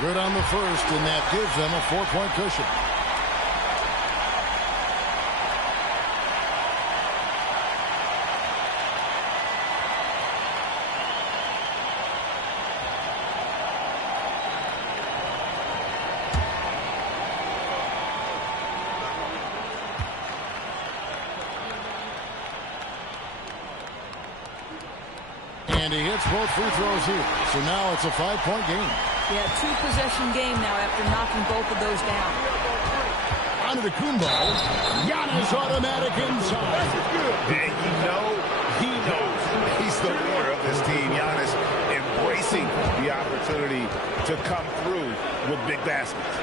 Good on the first, and that gives them a 4-point cushion. And he hits both free throws here. So now it's a 5-point game. Yeah, 2-possession game now after knocking both of those down. Antetokounmpo. Giannis automatic inside. And he knows he's the leader of this team. Giannis embracing the opportunity to come through with big baskets.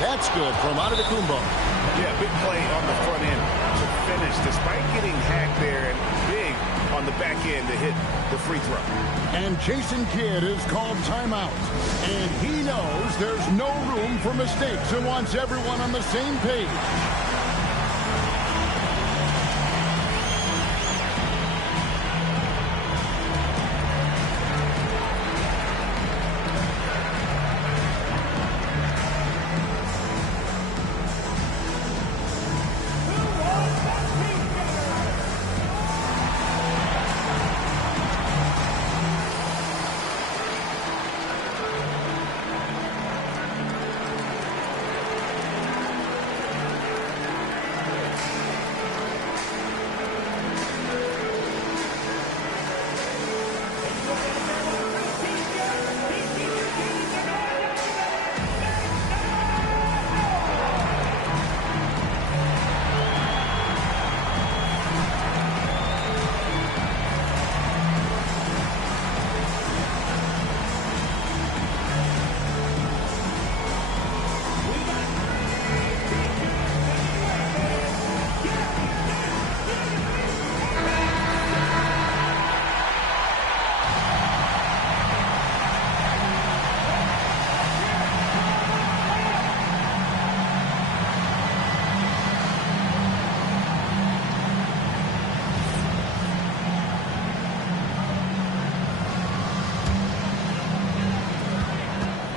That's good from Antetokounmpo. Yeah, big play on the front end to finish, despite getting hacked there, and big on the back end to hit the free throw. And Jason Kidd is called timeout. And he knows there's no room for mistakes and wants everyone on the same page.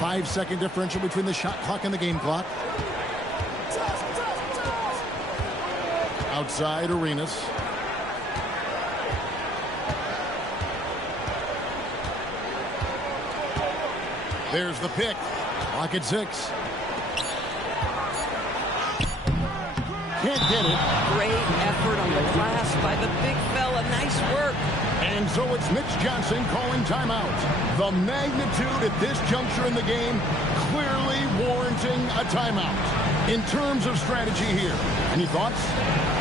Five-second differential between the shot clock and the game clock. Outside Arenas. There's the pick. Clock at 6. Can't get it. Great effort on the glass by the big fella. Nice work. And so it's Mitch Johnson calling timeout. The magnitude at this juncture in the game clearly warranting a timeout. In terms of strategy here, any thoughts?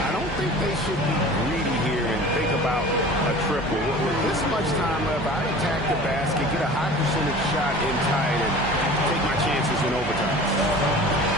I don't think they should be greedy here and think about a triple. With this much time left, I'd attack the basket, get a high percentage shot in tight, and take my chances in overtime.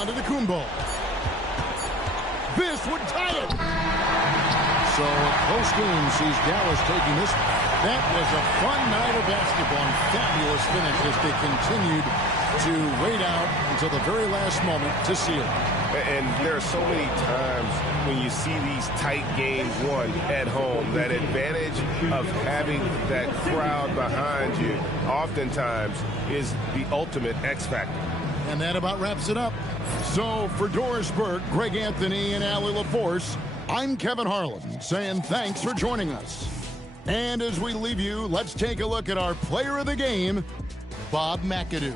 Antetokounmpo. This would tie it. So post game sees Dallas taking this. That was a fun night of basketball and fabulous finish as they continued to wait out until the very last moment to seal it. And there are so many times when you see these tight games won at home, that advantage of having that crowd behind you oftentimes is the ultimate X factor. And that about wraps it up. So for Doris Burke, Greg Anthony, and Allie LaForce, I'm Kevin Harlan saying thanks for joining us. And as we leave you, let's take a look at our player of the game, Bob McAdoo.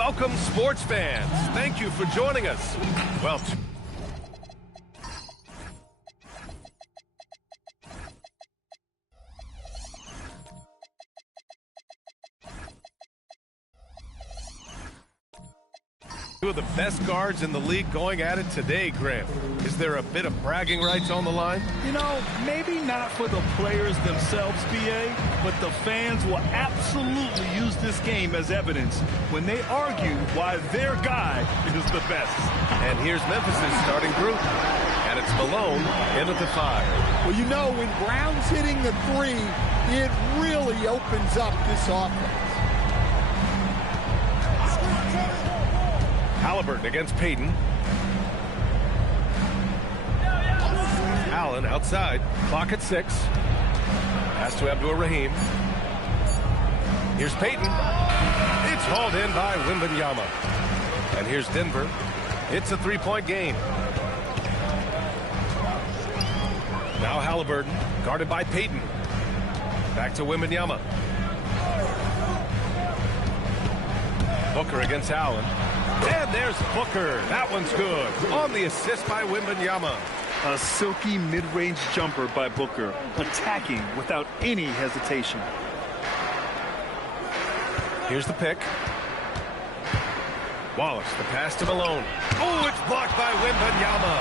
Welcome, sports fans. Thank you for joining us. Well, two of the best guards in the league going at it today, Grant. Is there a bit of bragging rights on the line? You know, maybe not for the players themselves, BA, but the fans will absolutely use this game as evidence when they argue why their guy is the best. And here's Memphis' starting group. And it's Malone in at the 5. Well, you know, when Brown's hitting the 3, it really opens up this offense. Halliburton against Payton. Allen outside. Clock at 6. Pass to Abdur-Rahim. Here's Payton. It's hauled in by Wembanyama. And here's Denver. It's a 3-point game. Now Halliburton, guarded by Payton. Back to Wembanyama. Booker against Allen. And there's Booker. That one's good. On the assist by Wembanyama. A silky mid-range jumper by Booker, attacking without any hesitation. Here's the pick. Wallace, the pass to Malone. Oh, it's blocked by Wembanyama.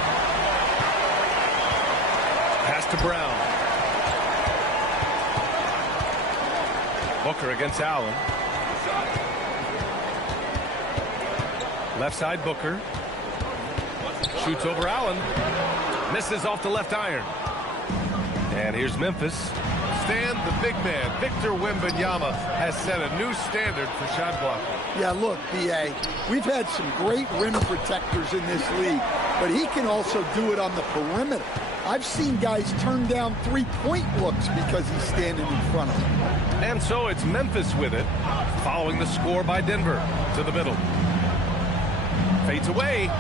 Pass to Brown. Booker against Allen. Left side, Booker. Shoots over Allen. Misses off the left iron. And here's Memphis. Stan, the big man, Victor Wembanyama, has set a new standard for shot blocking. Yeah, look, B.A., we've had some great rim protectors in this league, but he can also do it on the perimeter. I've seen guys turn down three-point looks because he's standing in front of them. And so it's Memphis with it, following the score by Denver to the middle. Fades away.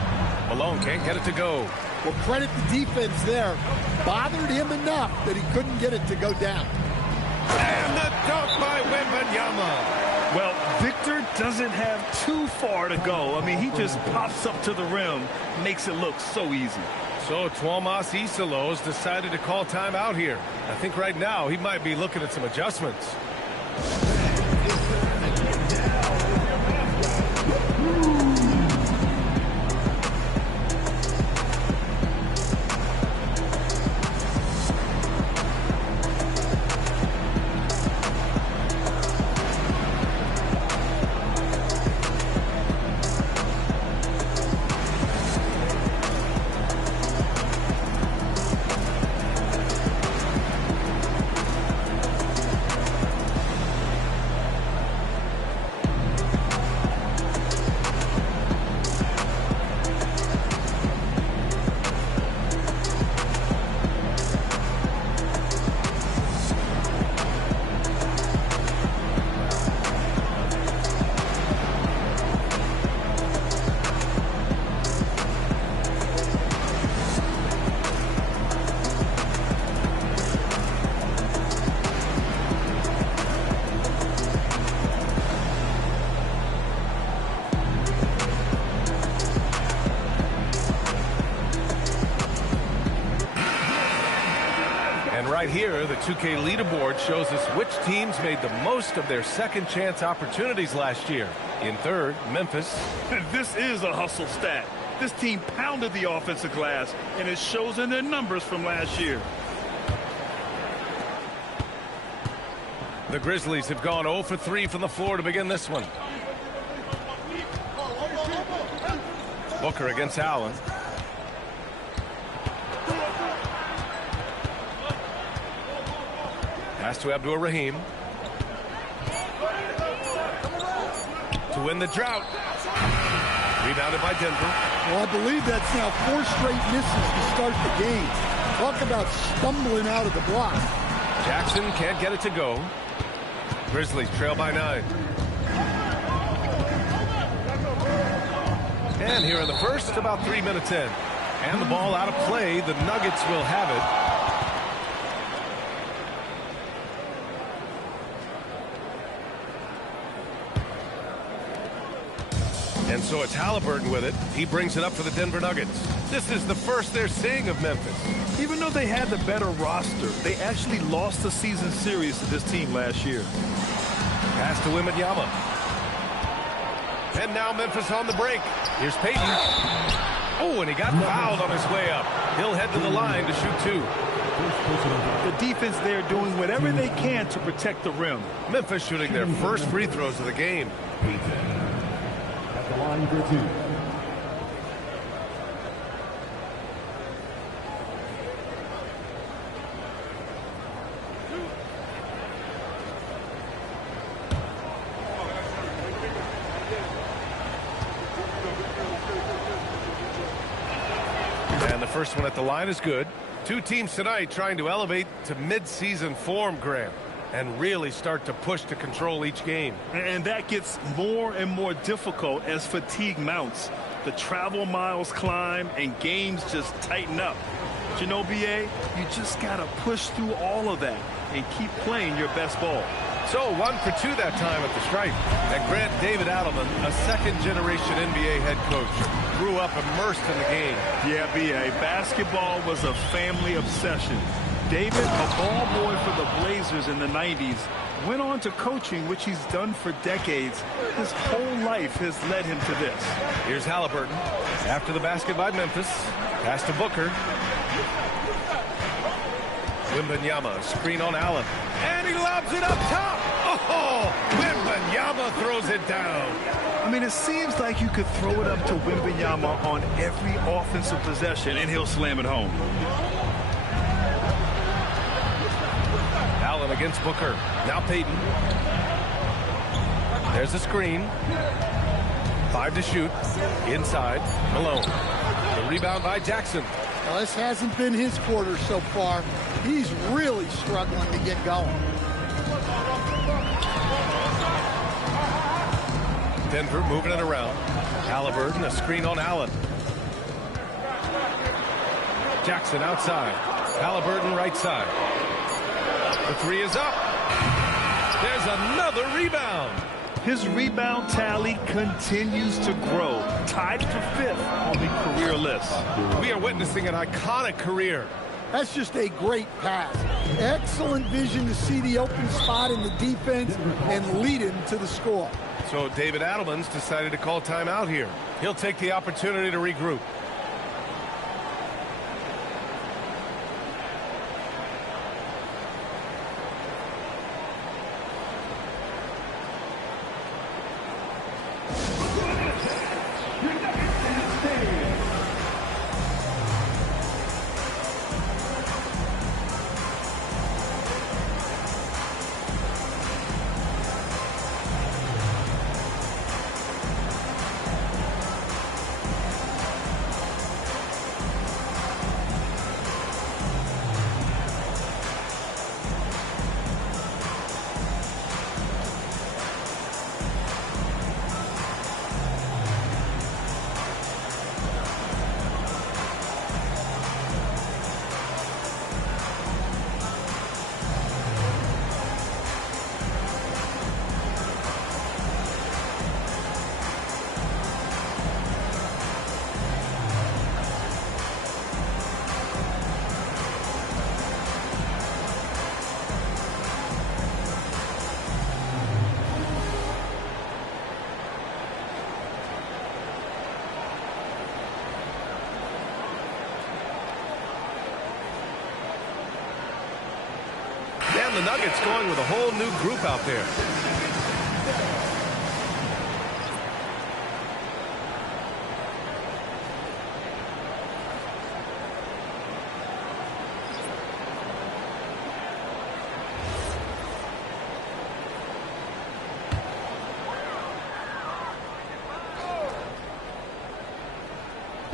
Malone can't get it to go. Well, credit the defense there. Bothered him enough that he couldn't get it to go down. And the dunk by Wembanyama. Well, Victor doesn't have too far to go. I mean, he just pops up to the rim, makes it look so easy. So Tuomas Isalos decided to call timeout here. I think right now he might be looking at some adjustments. Right here, the 2K leaderboard shows us which teams made the most of their second chance opportunities last year. In third, Memphis. This is a hustle stat. This team pounded the offensive glass, and it shows in their numbers from last year. The Grizzlies have gone 0 for 3 from the floor to begin this one. Booker against Allen. Pass to Abdur-Rahim. To win the drought. Rebounded by Denver. Well, I believe that's now 4 straight misses to start the game. Talk about stumbling out of the block. Jackson can't get it to go. Grizzlies trail by 9. And here in the first, about 3 minutes in. And the ball out of play. The Nuggets will have it. And so it's Halliburton with it. He brings it up for the Denver Nuggets. This is the first they're seeing of Memphis. Even though they had the better roster, they actually lost the season series to this team last year. Pass to Wembanyama. And now Memphis on the break. Here's Payton. Oh, and he got fouled on his way up. He'll head to the line to shoot 2. The defense there doing whatever they can to protect the rim. Memphis shooting their first free throws of the game. At the line for 2. And the first one at the line is good. Two teams tonight trying to elevate to mid-season form, Graham, and really start to push to control each game. And that gets more and more difficult as fatigue mounts. The travel miles climb and games just tighten up. But you know, BA, you just got to push through all of that and keep playing your best ball. So 1 for 2 that time at the stripe. And Grant, David Adelman, a second-generation NBA head coach, grew up immersed in the game. Yeah, BA, basketball was a family obsession. David, a ball boy for the Blazers in the 90s, went on to coaching, which he's done for decades. His whole life has led him to this. Here's Halliburton. After the basket by Memphis. Pass to Booker. Wembanyama, screen on Allen. And he lobs it up top. Oh, Wembanyama throws it down. I mean, it seems like you could throw it up to Wembanyama on every offensive possession, and he'll slam it home. Allen against Booker. Now Payton. There's the screen. 5 to shoot. Inside. Malone. The rebound by Jackson. Well, this hasn't been his quarter so far. He's really struggling to get going. Denver moving it around. Halliburton, a screen on Allen. Jackson outside. Halliburton right side. The 3 is up. There's another rebound. His rebound tally continues to grow, tied for 5th on the career list. We are witnessing an iconic career. That's just a great pass. Excellent vision to see the open spot in the defense and lead him to the score. So David Adelman's decided to call timeout here. He'll take the opportunity to regroup. And the Nuggets going with a whole new group out there.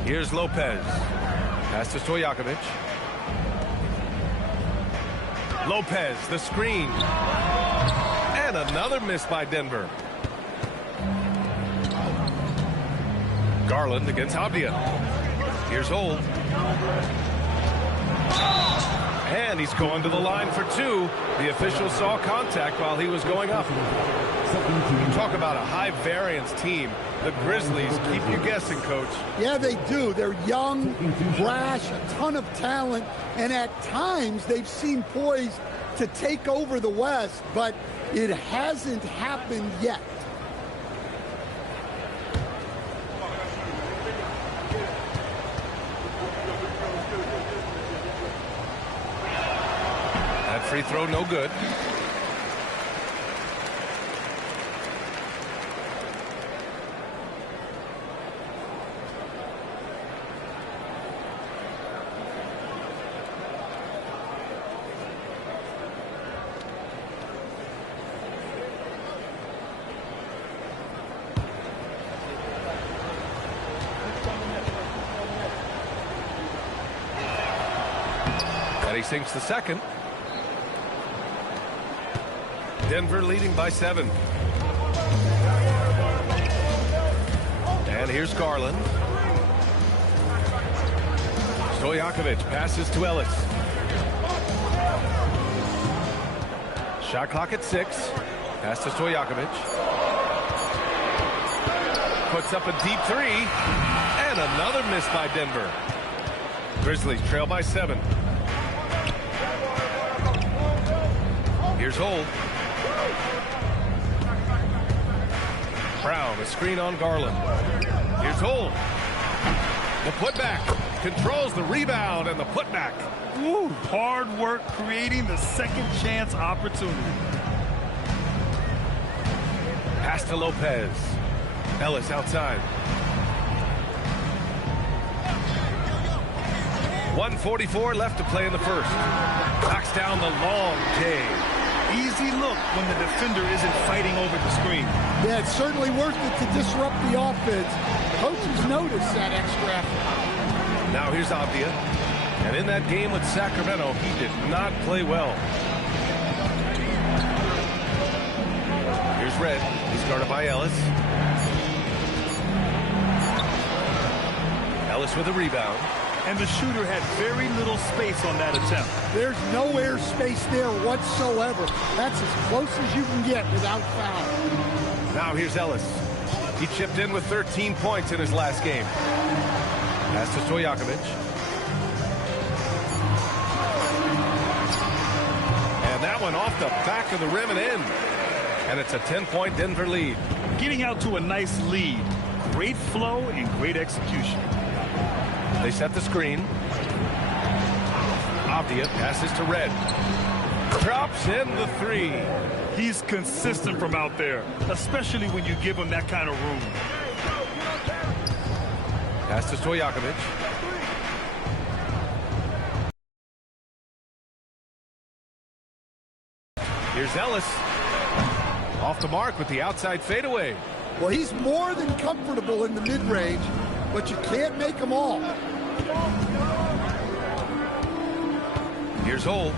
Here's Lopez. Pass to Stojakovic. Lopez, the screen. And another miss by Denver. Garland against Avdia. Here's Holt. And he's going to the line for 2. The official saw contact while he was going up. You talk about a high-variance team. The Grizzlies keep you guessing, Coach. Yeah, they do. They're young, brash, a ton of talent, and at times they've seemed poised to take over the West, but it hasn't happened yet. That free throw, no good. He sinks the second. Denver leading by 7. And here's Garland. Stojakovic passes to Ellis. Shot clock at 6. Pass to Stojakovic. Puts up a deep 3. And another miss by Denver. Grizzlies trail by 7. Here's Holt. Brown, a screen on Garland. Here's Holt. The putback. Controls the rebound and the putback. Ooh, hard work creating the second chance opportunity. Pass to Lopez. Ellis outside. 1:44 left to play in the first. Knocks down the long K. Easy look when the defender isn't fighting over the screen. Yeah, it's certainly worth it to disrupt the offense. Coaches notice that extra effort. Now here's Avdia. And in that game with Sacramento, he did not play well. Here's Red. He's guarded by Ellis. Ellis with a rebound. And the shooter had very little space on that attempt. There's no air space there whatsoever. That's as close as you can get without foul. Now here's Ellis. He chipped in with 13 points in his last game. Pass to Stojakovic. And that one off the back of the rim and in. And it's a 10-point Denver lead. Getting out to a nice lead. Great flow and great execution. They set the screen. Avdia passes to Red. Drops in the 3. He's consistent from out there, especially when you give him that kind of room. Pass to Stojakovic. Here's Ellis. Off the mark with the outside fadeaway. Well, he's more than comfortable in the mid-range, but you can't make them all. Here's Holt.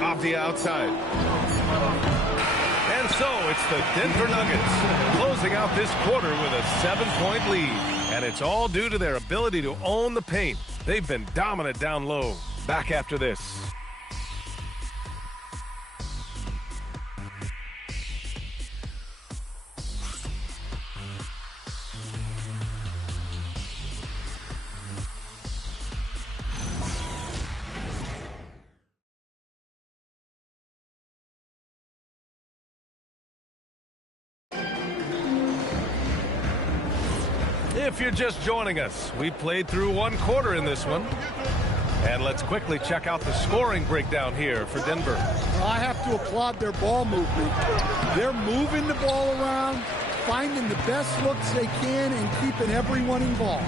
Avdia outside. And so it's the Denver Nuggets closing out this quarter with a 7-point lead. And it's all due to their ability to own the paint. They've been dominant down low. Back after this. If you're just joining us, we played through one quarter in this one. And let's quickly check out the scoring breakdown here for Denver. Well, I have to applaud their ball movement. They're moving the ball around, finding the best looks they can, and keeping everyone involved.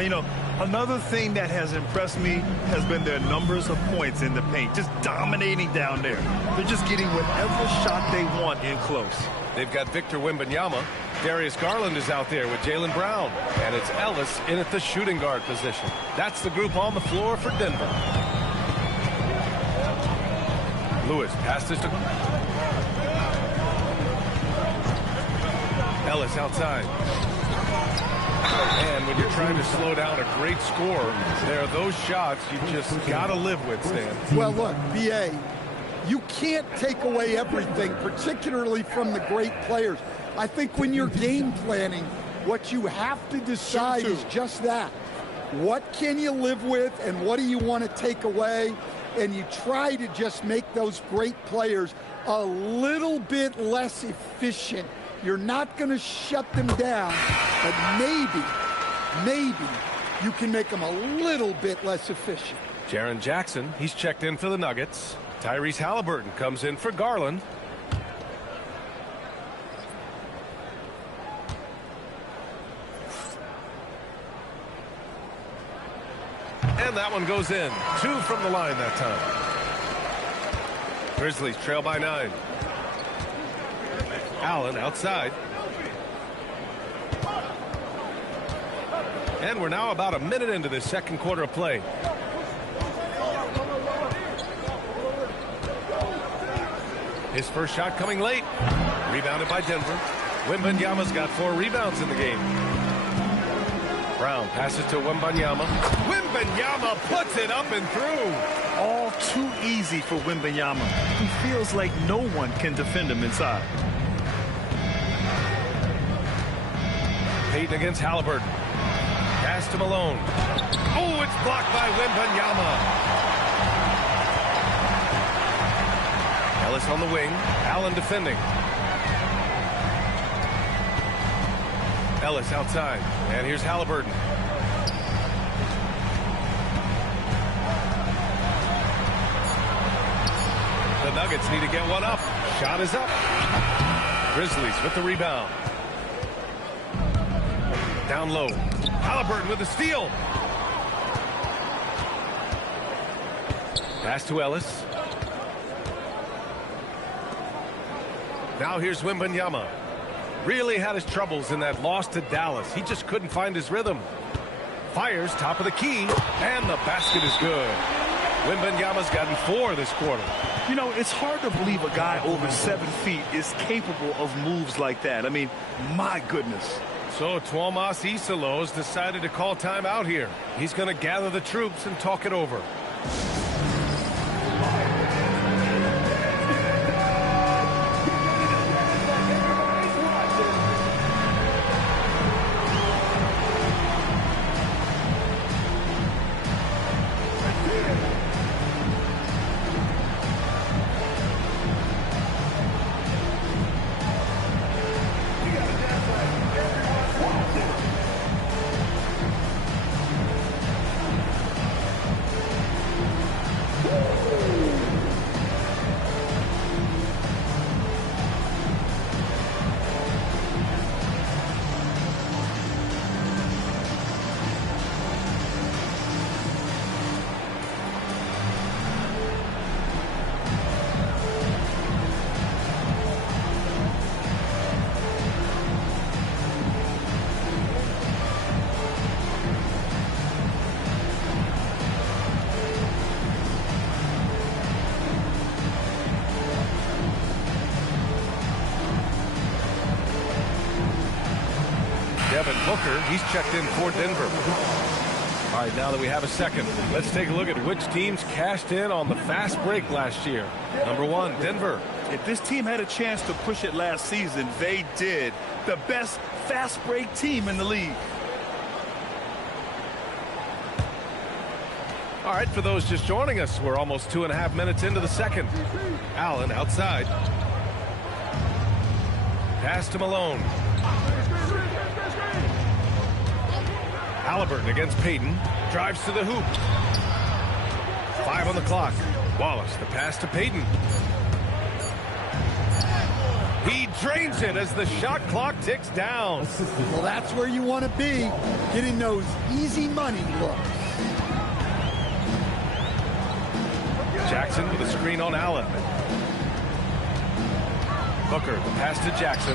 You know, another thing that has impressed me has been their numbers of points in the paint, just dominating down there. They're just getting whatever shot they want in close. They've got Victor Wembanyama. Darius Garland is out there with Jaylen Brown. And it's Ellis in at the shooting guard position. That's the group on the floor for Denver. Lewis passes to Ellis outside. And when you're trying to slow down a great score, there are those shots you just got to live with, Stan. Well, look, B.A., You can't take away everything, particularly from the great players. I think when you're game planning, what you have to decide is just that. What can you live with and what do you want to take away? And you try to just make those great players a little bit less efficient. You're not going to shut them down, but maybe you can make them a little bit less efficient. Jaren Jackson, he's checked in for the Nuggets. Tyrese Halliburton comes in for Garland. And that one goes in. 2 from the line that time. Grizzlies trail by 9. Allen outside. And we're now about a minute into this second quarter of play. His first shot coming late. Rebounded by Denver. Wembanyama's got 4 rebounds in the game. Brown passes to Wembanyama. Wembanyama puts it up and through. All too easy for Wembanyama. He feels like no one can defend him inside. Payton against Halliburton. Pass to Malone. Oh, it's blocked by Wembanyama. Ellis on the wing. Allen defending. Ellis outside. And here's Halliburton. The Nuggets need to get one up. Shot is up. Grizzlies with the rebound. Down low. Halliburton with the steal. Pass to Ellis. Now here's Wembanyama. Really had his troubles in that loss to Dallas. He just couldn't find his rhythm. Fires top of the key, and the basket is good. Wembanyama's gotten 4 this quarter. You know, it's hard to believe a guy over 7 feet is capable of moves like that. I mean, my goodness. So Tuomas Isalos decided to call timeout here. He's going to gather the troops and talk it over. Booker, he's checked in for Denver. All right, now that we have a second, let's take a look at which teams cashed in on the fast break last year. Number 1, Denver. If this team had a chance to push it last season, they did. The best fast break team in the league. All right, for those just joining us, we're almost 2.5 minutes into the second. Allen outside. Pass to Malone. Halliburton against Payton. Drives to the hoop. 5 on the clock. Wallace, the pass to Payton. He drains it as the shot clock ticks down. Well, that's where you want to be, getting those easy money looks. Jackson with a screen on Allen. Booker, the pass to Jackson.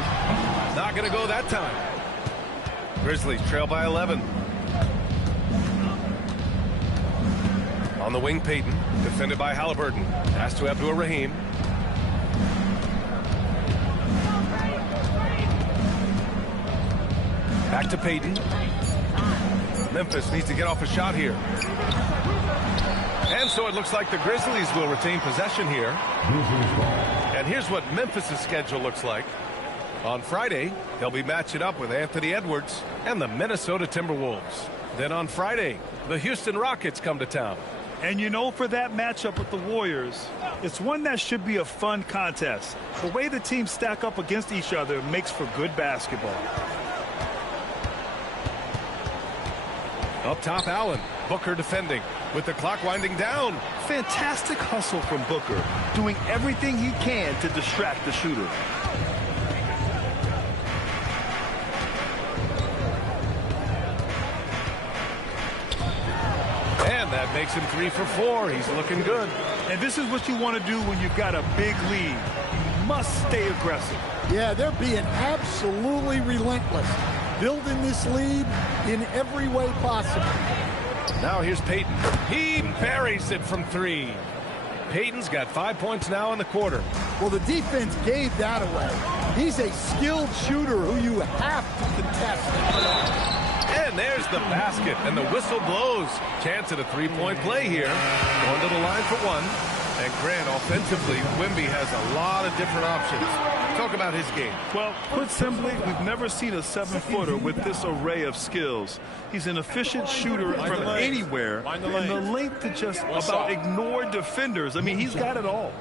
Not going to go that time. Grizzlies trail by 11. On the wing, Payton, defended by Halliburton. Pass to Abdur-Rahim. Back to Payton. Memphis needs to get off a shot here. And so it looks like the Grizzlies will retain possession here. And here's what Memphis' schedule looks like. On Friday, they'll be matching up with Anthony Edwards and the Minnesota Timberwolves. Then on Friday, the Houston Rockets come to town. And you know, for that matchup with the Warriors, it's one that should be a fun contest. The way the teams stack up against each other makes for good basketball. Up top, Allen. Booker defending with the clock winding down. Fantastic hustle from Booker, doing everything he can to distract the shooter. And that makes him 3 for 4. He's looking good. And this is what you want to do when you've got a big lead. You must stay aggressive. Yeah, they're being absolutely relentless, building this lead in every way possible. Now here's Payton. He buries it from 3. Payton's got 5 points now in the quarter. Well, the defense gave that away. He's a skilled shooter who you have to contest. And there's the basket, and the whistle blows. Chance at a 3-point play here. Going to the line for 1. And Grant, offensively, Wemby has a lot of different options. Talk about his game. Well, put simply, we've never seen a 7-footer with this array of skills. He's an efficient shooter from anywhere, and the length to just about ignore defenders. I mean, he's got it all.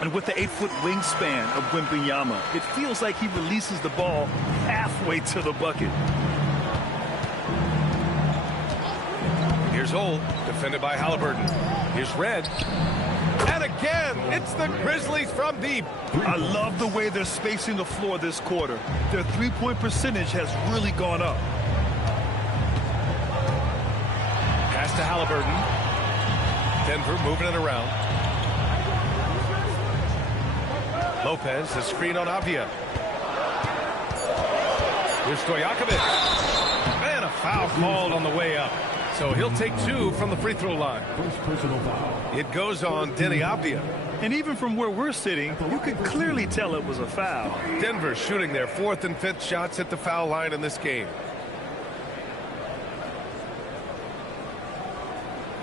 And with the 8-foot wingspan of Wembanyama, it feels like he releases the ball halfway to the bucket. Here's Ole, defended by Halliburton. Here's Red. And again, it's the Grizzlies from deep. I love the way they're spacing the floor this quarter. Their three-point percentage has really gone up. Pass to Halliburton. Denver moving it around. Lopez, the screen on Avdia. Here's Stojakovic. And a foul called on the way up. So he'll take 2 from the free throw line. First personal foul. It goes on Denny Avdia. And even from where we're sitting, you could clearly tell it was a foul. Denver shooting their 4th and 5th shots at the foul line in this game.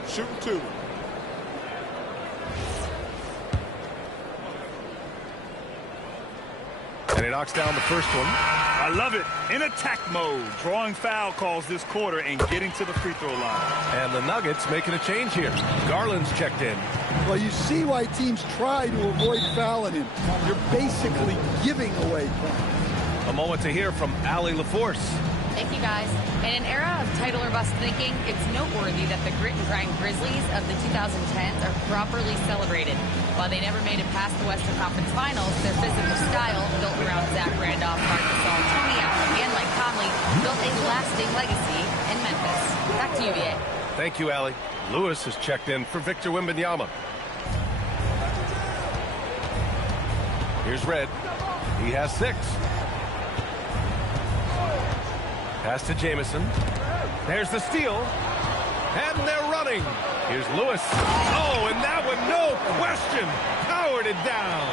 Shooting 2. And he knocks down the first one. I love it. In attack mode, drawing foul calls this quarter and getting to the free throw line. And the Nuggets making a change here. Garland's checked in. Well, you see why teams try to avoid fouling him. You're basically giving away points. A moment to hear from Allie LaForce. Thank you, guys. In an era of title or bust thinking, it's noteworthy that the grit and grind Grizzlies of the 2010s are properly celebrated. While they never made it past the Western Conference Finals, their physical style, built around Zach Randolph, Marc Gasol, Tony Allen, and Mike Conley, built a lasting legacy in Memphis. Back to you, VA. Thank you, Allie. Lewis has checked in for Victor Wembanyama. Here's Red. He has 6. Pass to Jamison. There's the steal. And they're running. Here's Lewis. Oh, and that one, no question, powered it down.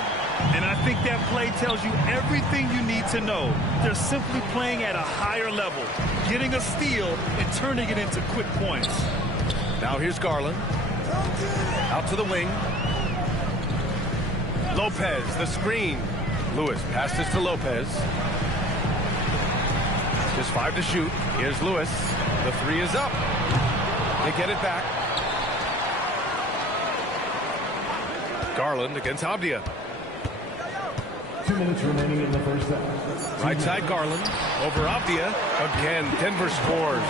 And I think that play tells you everything you need to know. They're simply playing at a higher level, getting a steal and turning it into quick points. Now here's Garland. Out to the wing. Lopez, the screen. Lewis passes to Lopez. Just 5 to shoot. Here's Lewis. The 3 is up. They get it back. Garland against Avdia. 2 minutes remaining in the first half. Right side Garland. Over Avdia. Again, Denver scores.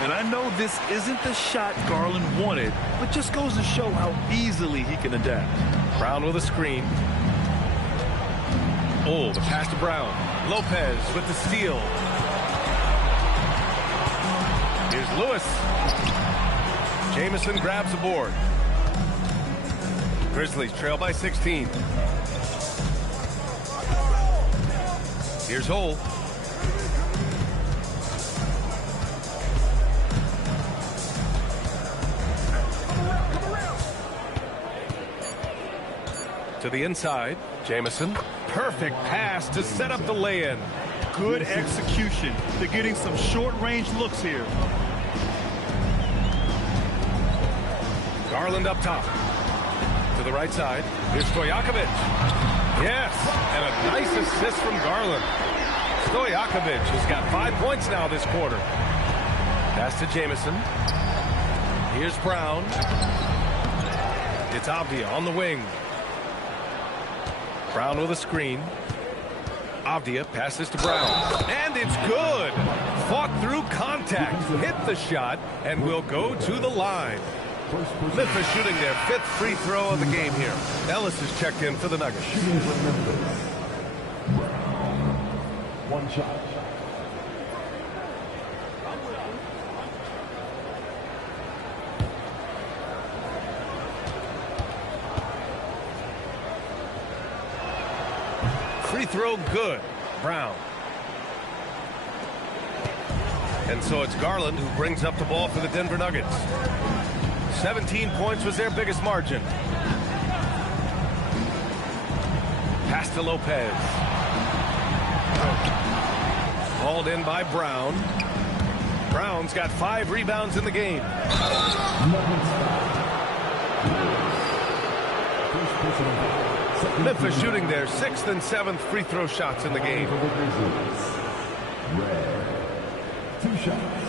And I know this isn't the shot Garland wanted, but just goes to show how easily he can adapt. Brown with a screen. Oh, the pass to Brown. Lopez with the steal. Here's Lewis. Jamison grabs the board. Grizzlies trail by 16. Here's Ole. To the inside, Jamison. Perfect pass to set up the lay-in. Good execution. They're getting some short-range looks here. Garland up top. To the right side. Here's Stojakovic. Yes, and a nice assist from Garland. Stojakovic has got 5 points now this quarter. Pass to Jamison. Here's Brown. It's Avdia on the wing. Brown with a screen. Avdia passes to Brown. And it's good. Fought through contact. Hit the shot and will go to the line. Memphis shooting their 5th free throw of the game here. Ellis is checked in for the Nuggets. One shot. Free throw good. Brown. And so it's Garland who brings up the ball for the Denver Nuggets. 17 points was their biggest margin. Pass to Lopez. Hauled in by Brown. Brown's got 5 rebounds in the game. Memphis shooting their 6th and 7th free throw shots in the game. 2 shots.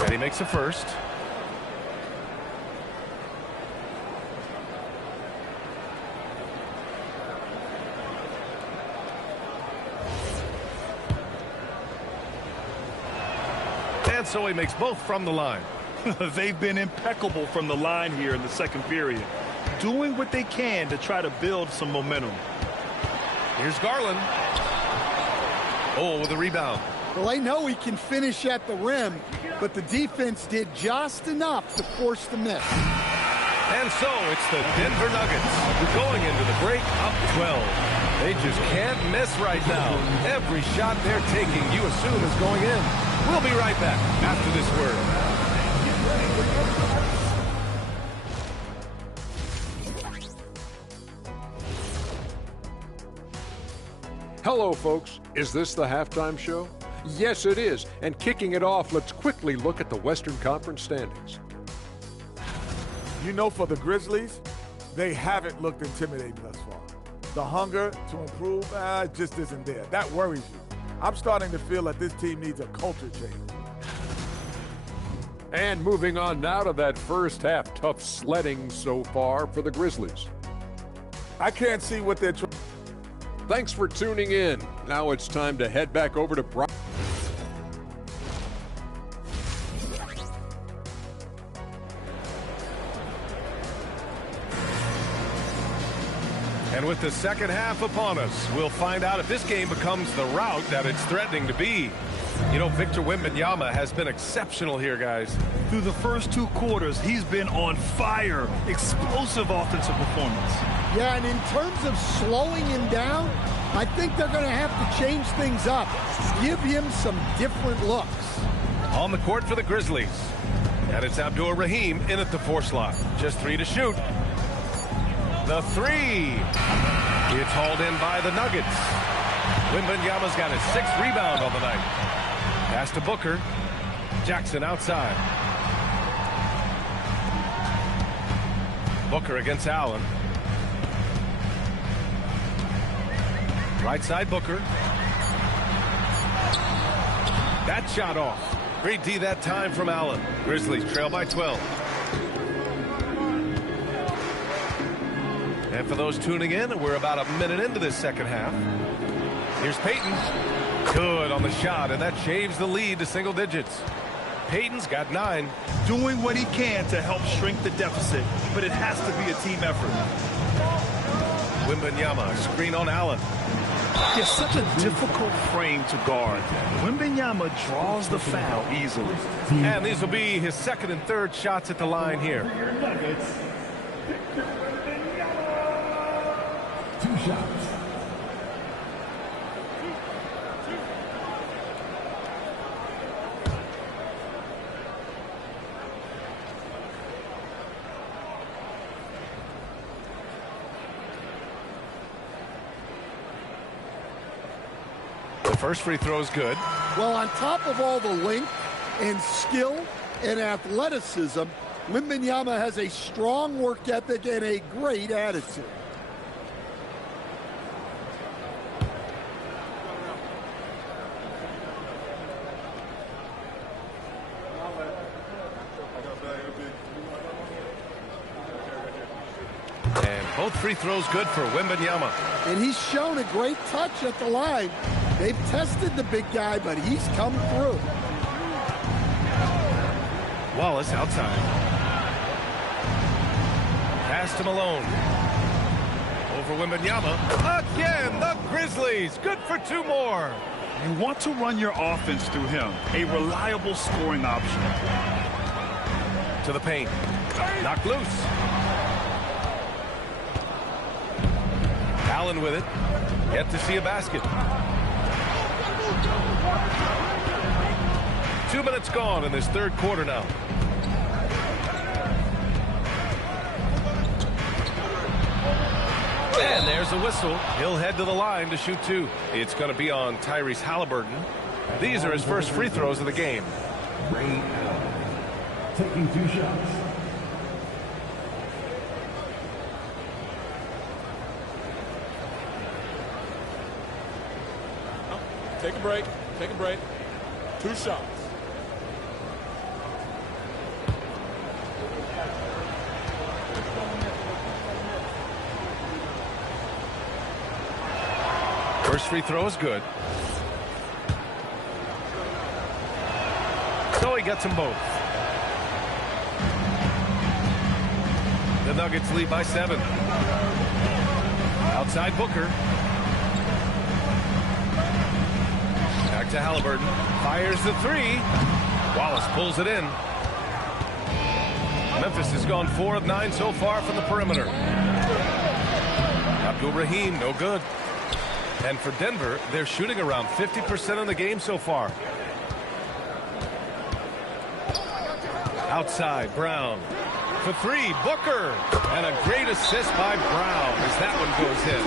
And he makes a first. And so he makes both from the line. They've been impeccable from the line here in the second period, doing what they can to try to build some momentum. Here's Garland. Oh, with a rebound. Well, I know he can finish at the rim, but the defense did just enough to force the miss. And so it's the Denver Nuggets going into the break up 12. They just can't miss right now. Every shot they're taking, you assume, is going in. We'll be right back after this word. Hello, folks. Is this the halftime show? Yes, it is. And kicking it off, let's quickly look at the Western Conference standings. You know, for the Grizzlies, they haven't looked intimidating thus far. The hunger to improve just isn't there. That worries you. I'm starting to feel that this team needs a culture change. And moving on now to that first half, tough sledding so far for the Grizzlies. I can't see what they're trying. Thanks for tuning in. Now it's time to head back over to Brian. And with the second half upon us, we'll find out if this game becomes the rout that it's threatening to be. You know, Victor Wembanyama has been exceptional here, guys. Through the first 2 quarters, he's been on fire. Explosive offensive performance. Yeah, and in terms of slowing him down, I think they're going to have to change things up. Give him some different looks. On the court for the Grizzlies. And it's Abdur Rahim in at the 4 slot. Just 3 to shoot. The 3. It's hauled in by the Nuggets. Wembanyama's got his 6th rebound on the night. Pass to Booker. Jackson outside. Booker against Allen. Right side Booker. That shot off. Great D that time from Allen. Grizzlies trail by 12. And for those tuning in, we're about a minute into this second half. Here's Payton. Good on the shot, and that shaves the lead to single digits. Payton's got 9. Doing what he can to help shrink the deficit, but it has to be a team effort. Wembanyama, screen on Allen. It's such a difficult frame to guard. Wembanyama draws the foul easily. And these will be his 2nd and 3rd shots at the line here. 2 shots. First free throw is good. Well, on top of all the length and skill and athleticism, Wembanyama has a strong work ethic and a great attitude. And both free throws good for Wembanyama. And he's shown a great touch at the line. They've tested the big guy, but he's come through. Wallace outside. Pass to Malone. Over Wembanyama. Again, the Grizzlies. Good for 2 more. You want to run your offense through him. A reliable scoring option. To the paint. Knocked loose. Allen with it. Yet to see a basket. 2 minutes gone in this third quarter now. And there's a whistle. He'll head to the line to shoot 2. It's going to be on Tyrese Halliburton. These are his first free throws of the game. Taking 2 shots. Take a break. Take a break. 2 shots. First free throw is good. So he gets them both. The Nuggets lead by 7. Outside Booker. Back to Halliburton. Fires the 3. Wallace pulls it in. Memphis has gone 4 of 9 so far from the perimeter. Abdul-Rahim, no good. And for Denver, they're shooting around 50% in the game so far. Outside, Brown. For 3, Booker. And a great assist by Brown as that one goes in.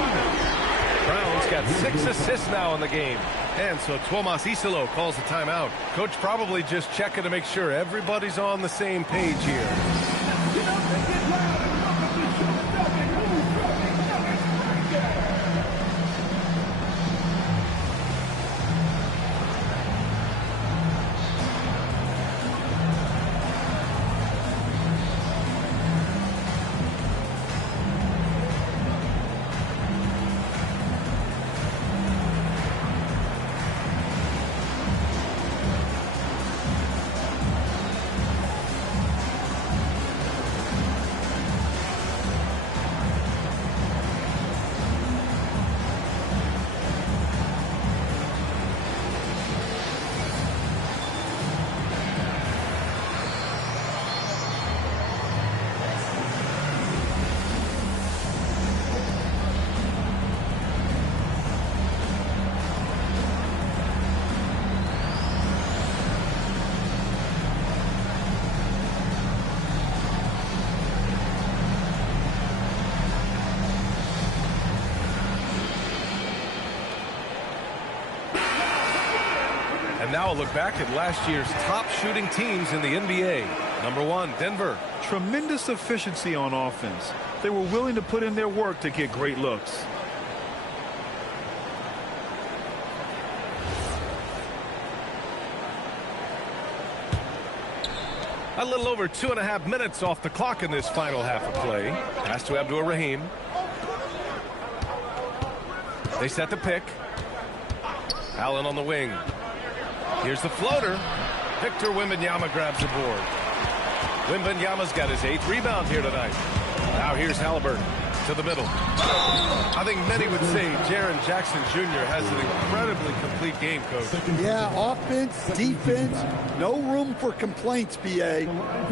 Brown's got 6 assists now in the game. And so Tomas Isolo calls the timeout. Coach probably just checking to make sure everybody's on the same page here. And now a look back at last year's top shooting teams in the NBA. Number 1, Denver. Tremendous efficiency on offense. They were willing to put in their work to get great looks. A little over 2.5 minutes off the clock in this final half of play. Pass to Abdul-Rahim. They set the pick. Allen on the wing. Here's the floater. Victor Wembanyama grabs the board. Wembanyama's got his 8th rebound here tonight. Now here's Halliburton to the middle. I think many would say Jaren Jackson Jr. has an incredibly complete game, Coach. Yeah, offense, defense, no room for complaints, B.A.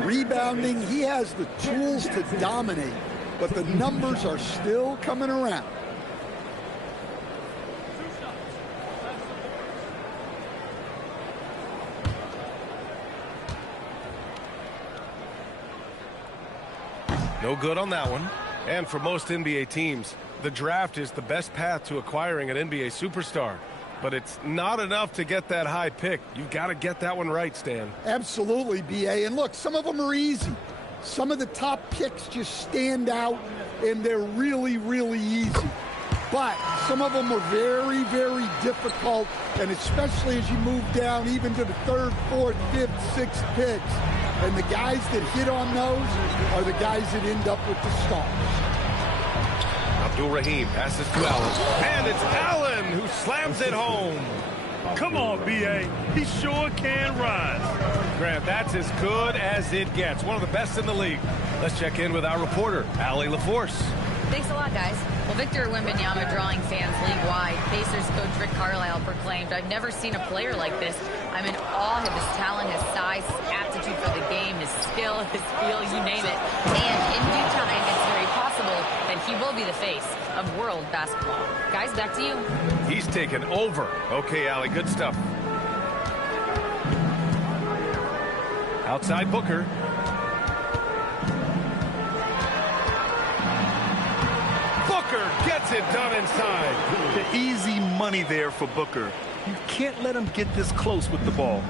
Rebounding, he has the tools to dominate, but the numbers are still coming around. No good on that one. And for most NBA teams, the draft is the best path to acquiring an NBA superstar. But it's not enough to get that high pick. You've got to get that one right, Stan. Absolutely, B.A. And look, some of them are easy. Some of the top picks just stand out, and they're really, really easy. But some of them are very, very difficult, and especially as you move down even to the third, fourth, fifth, sixth picks. And the guys that hit on those are the guys that end up with the stars. Abdul-Rahim passes to Allen. And it's Allen who slams it home. Come on, B.A. He sure can rise. Grant, that's as good as it gets. One of the best in the league. Let's check in with our reporter, Allie LaForce. Thanks a lot, guys. Well, Victor Wembanyama drawing fans league-wide. Pacers coach Rick Carlisle proclaimed, "I've never seen a player like this. I'm in awe of his talent, his size, his aptitude for the game, his skill, his feel, you name it. And in due time, it's very possible that he will be the face of world basketball." Guys, back to you. He's taken over. Okay, Allie, good stuff. Outside Booker. Booker gets it done inside. The easy money there for Booker. You can't let him get this close with the ball.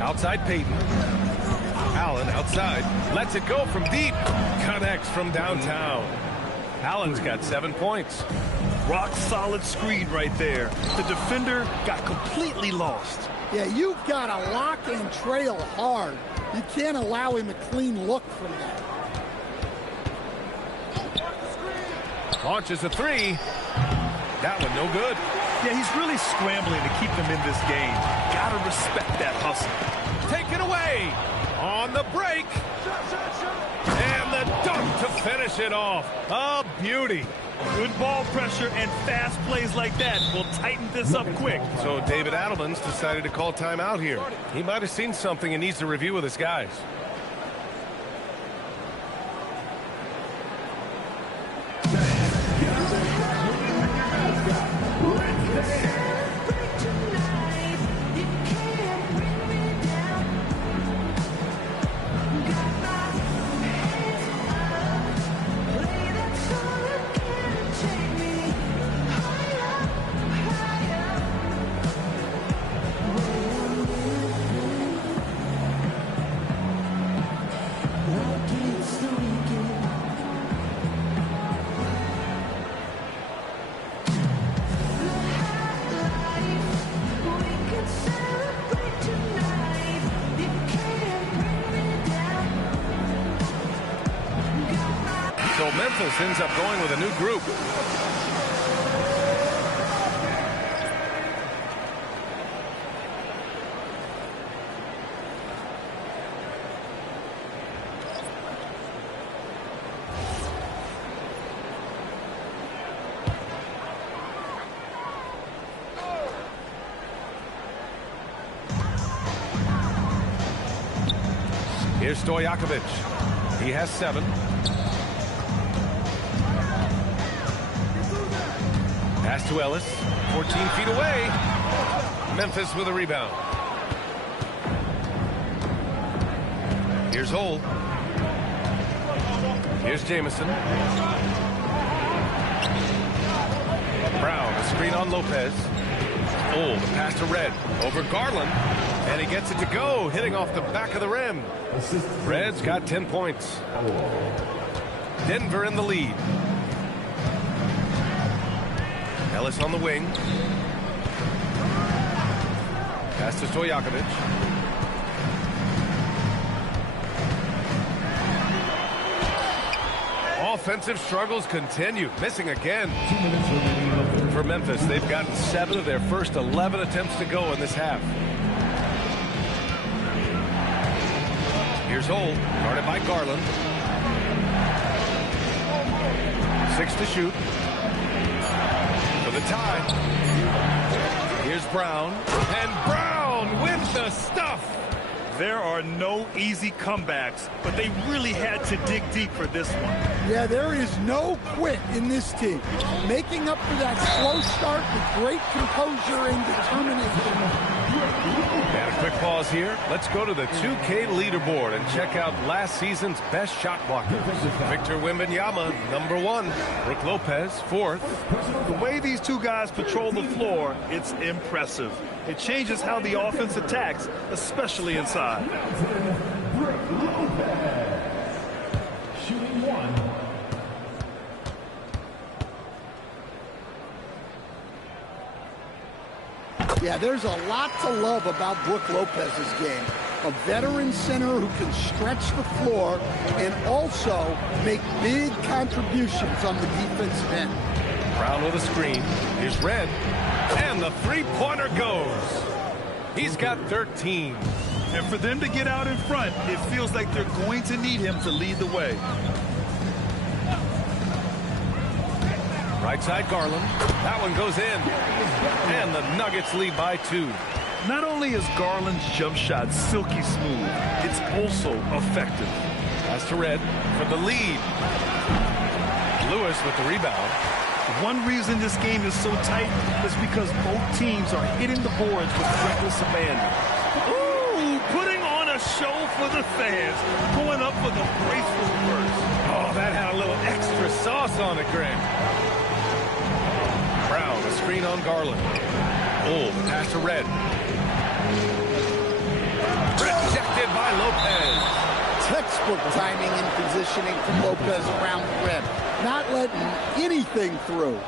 Outside Peyton. Allen outside. Lets it go from deep. Connects from downtown. Allen's got 7 points. Rock solid screen right there. The defender got completely lost. Yeah, you've got to lock and trail hard. You can't allow him a clean look from that. Launches a three. That one no good. Yeah, he's really scrambling to keep them in this game. Gotta respect that hustle. Taken away on the break. And the dunk to finish it off. A beauty. Good ball pressure and fast plays like that will tighten this up quick. So David Adelman's decided to call timeout here. He might have seen something and needs to review with his guys. So Memphis ends up going with a new group. Here's Stojakovic. He has 7. Pass to Ellis, 14 feet away. Memphis with a rebound. Here's Hole. Here's Jamison. Brown, a screen on Lopez. Oh, the pass to Red. Over Garland. And he gets it to go, hitting off the back of the rim. Red's got 10 points. Denver in the lead. Ellis on the wing. Pass to Stojakovic. Offensive struggles continue. Missing again. For Memphis, they've gotten 7 of their first 11 attempts to go in this half. Here's Hole, guarded by Garland. 6 to shoot. For the tie. Here's Brown. And Brown with the stuff. There are no easy comebacks, but they really had to dig deep for this one. Yeah, there is no quit in this team. Making up for that slow start with great composure and determination. And a quick pause here. Let's go to the 2K leaderboard and check out last season's best shot blockers. Victor Wembanyama, #1. Brook Lopez, 4th. The way these two guys patrol the floor, it's impressive. It changes how the offense attacks, especially inside. Shooting 1. Yeah, there's a lot to love about Brook Lopez's game. A veteran center who can stretch the floor and also make big contributions on the defensive end. Brown with a screen. Here's Red. And the three-pointer goes. He's got 13. And for them to get out in front, it feels like they're going to need him to lead the way. Right side Garland. That one goes in. And the Nuggets lead by 2. Not only is Garland's jump shot silky smooth, it's also effective. Pass to Red for the lead. Lewis with the rebound. One reason this game is so tight is because both teams are hitting the boards with reckless abandon. Ooh, putting on a show for the fans, going up for the graceful reverse. Oh, that had a little extra sauce on it, Greg. Brown, a screen on Garland. Oh, the pass to Red. Rejected by Lopez. Textbook timing and positioning from Lopez around the rim. Not letting anything through.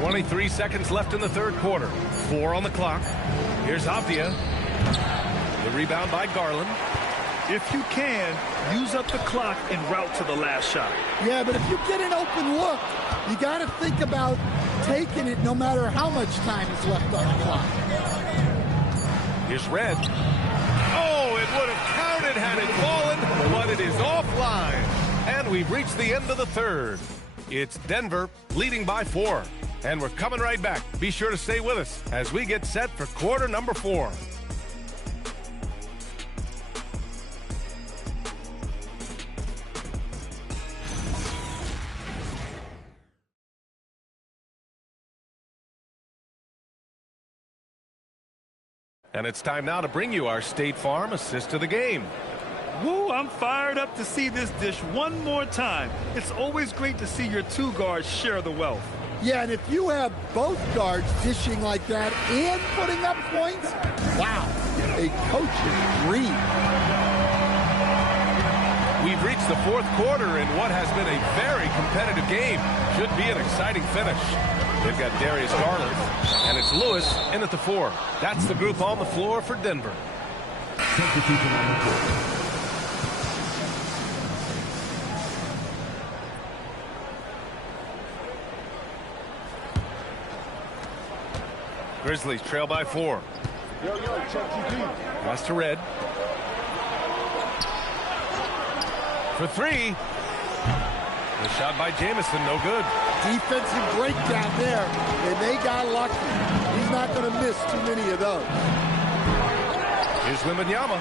.23 seconds left in the third quarter. 4 on the clock. Here's Avdia. The rebound by Garland. If you can, use up the clock en route to the last shot. Yeah, but if you get an open look, you got to think about taking it no matter how much time is left on the clock. Here's Red. Oh, it would have counted had it fallen, but it is offline. And we've reached the end of the third. It's Denver leading by 4. And we're coming right back. Be sure to stay with us as we get set for quarter number 4. And it's time now to bring you our State Farm assist of the game. Woo, I'm fired up to see this dish one more time. It's always great to see your two guards share the wealth. Yeah, and if you have both guards dishing like that and putting up points, wow, a coach's dream. We've reached the fourth quarter in what has been a very competitive game. Should be an exciting finish. They've got Darius Garland, and it's Lewis in at the 4. That's the group on the floor for Denver. Grizzlies trail by 4. Pass to Red. For 3. The shot by Jamison, no good. Defensive breakdown there, and they got lucky. He's not going to miss too many of those. Here's Wembanyama.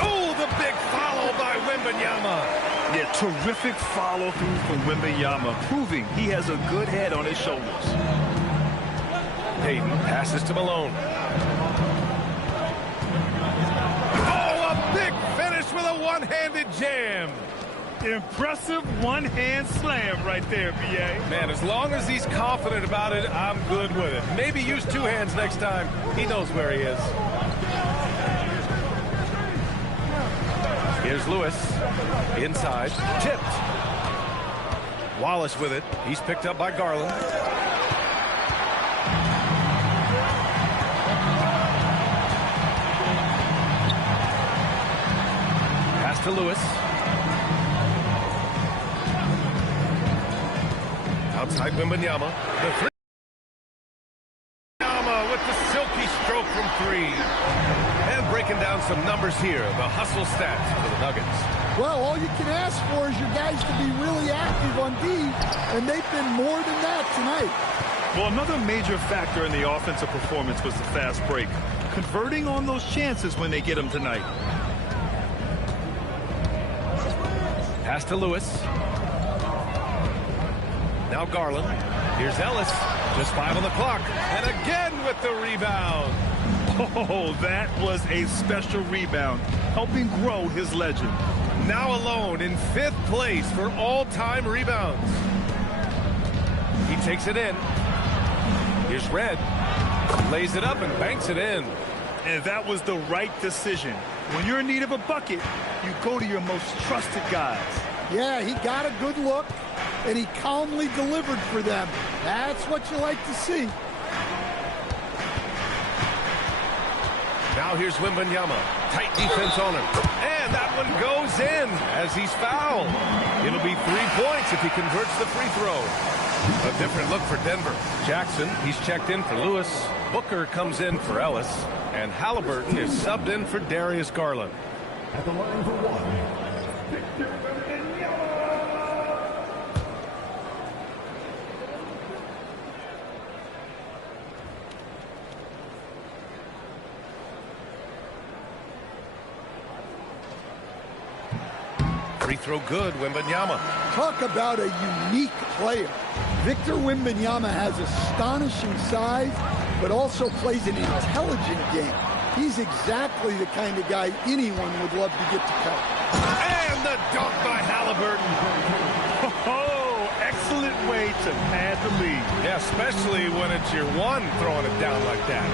Oh, the big follow by Wembanyama. Yeah, terrific follow through from Wembanyama, proving he has a good head on his shoulders. Payton passes to Malone. Oh, a big finish with a one-handed jam. Impressive one-hand slam right there, B.A. Man, as long as he's confident about it, I'm good with it. Maybe use 2 hands next time. He knows where he is. Here's Lewis. Inside. Tipped. Wallace with it. He's picked up by Garland. Pass to Lewis. Outside Wembanyama. The 3. Wembanyama with the silky stroke from 3. And breaking down some numbers here. The hustle stats for the Nuggets. Well, all you can ask for is your guys to be really active on D, and they've been more than that tonight. Well, another major factor in the offensive performance was the fast break. Converting on those chances when they get them tonight. Pass to Lewis. Now Garland. Here's Ellis. Just 5 on the clock. And again with the rebound. Oh, that was a special rebound, helping grow his legend. Now alone in 5th place for all-time rebounds. He takes it in. Here's Red. Lays it up and banks it in. And that was the right decision. When you're in need of a bucket, you go to your most trusted guys. Yeah, he got a good look, and he calmly delivered for them. That's what you like to see. Now here's Wembanyama. Tight defense on him. And that one goes in as he's fouled. It'll be 3 points if he converts the free throw. A different look for Denver. Jackson, he's checked in for Lewis. Booker comes in for Ellis. And Halliburton is subbed in for Darius Garland. At the line for one, Victor Free throw good, Wembanyama. Talk about a unique player. Victor Wembanyama has astonishing size, but also plays an intelligent game. He's exactly the kind of guy anyone would love to get to cover. And the dunk by Halliburton. Oh, excellent way to pad the lead. Yeah, especially when it's your one throwing it down like that.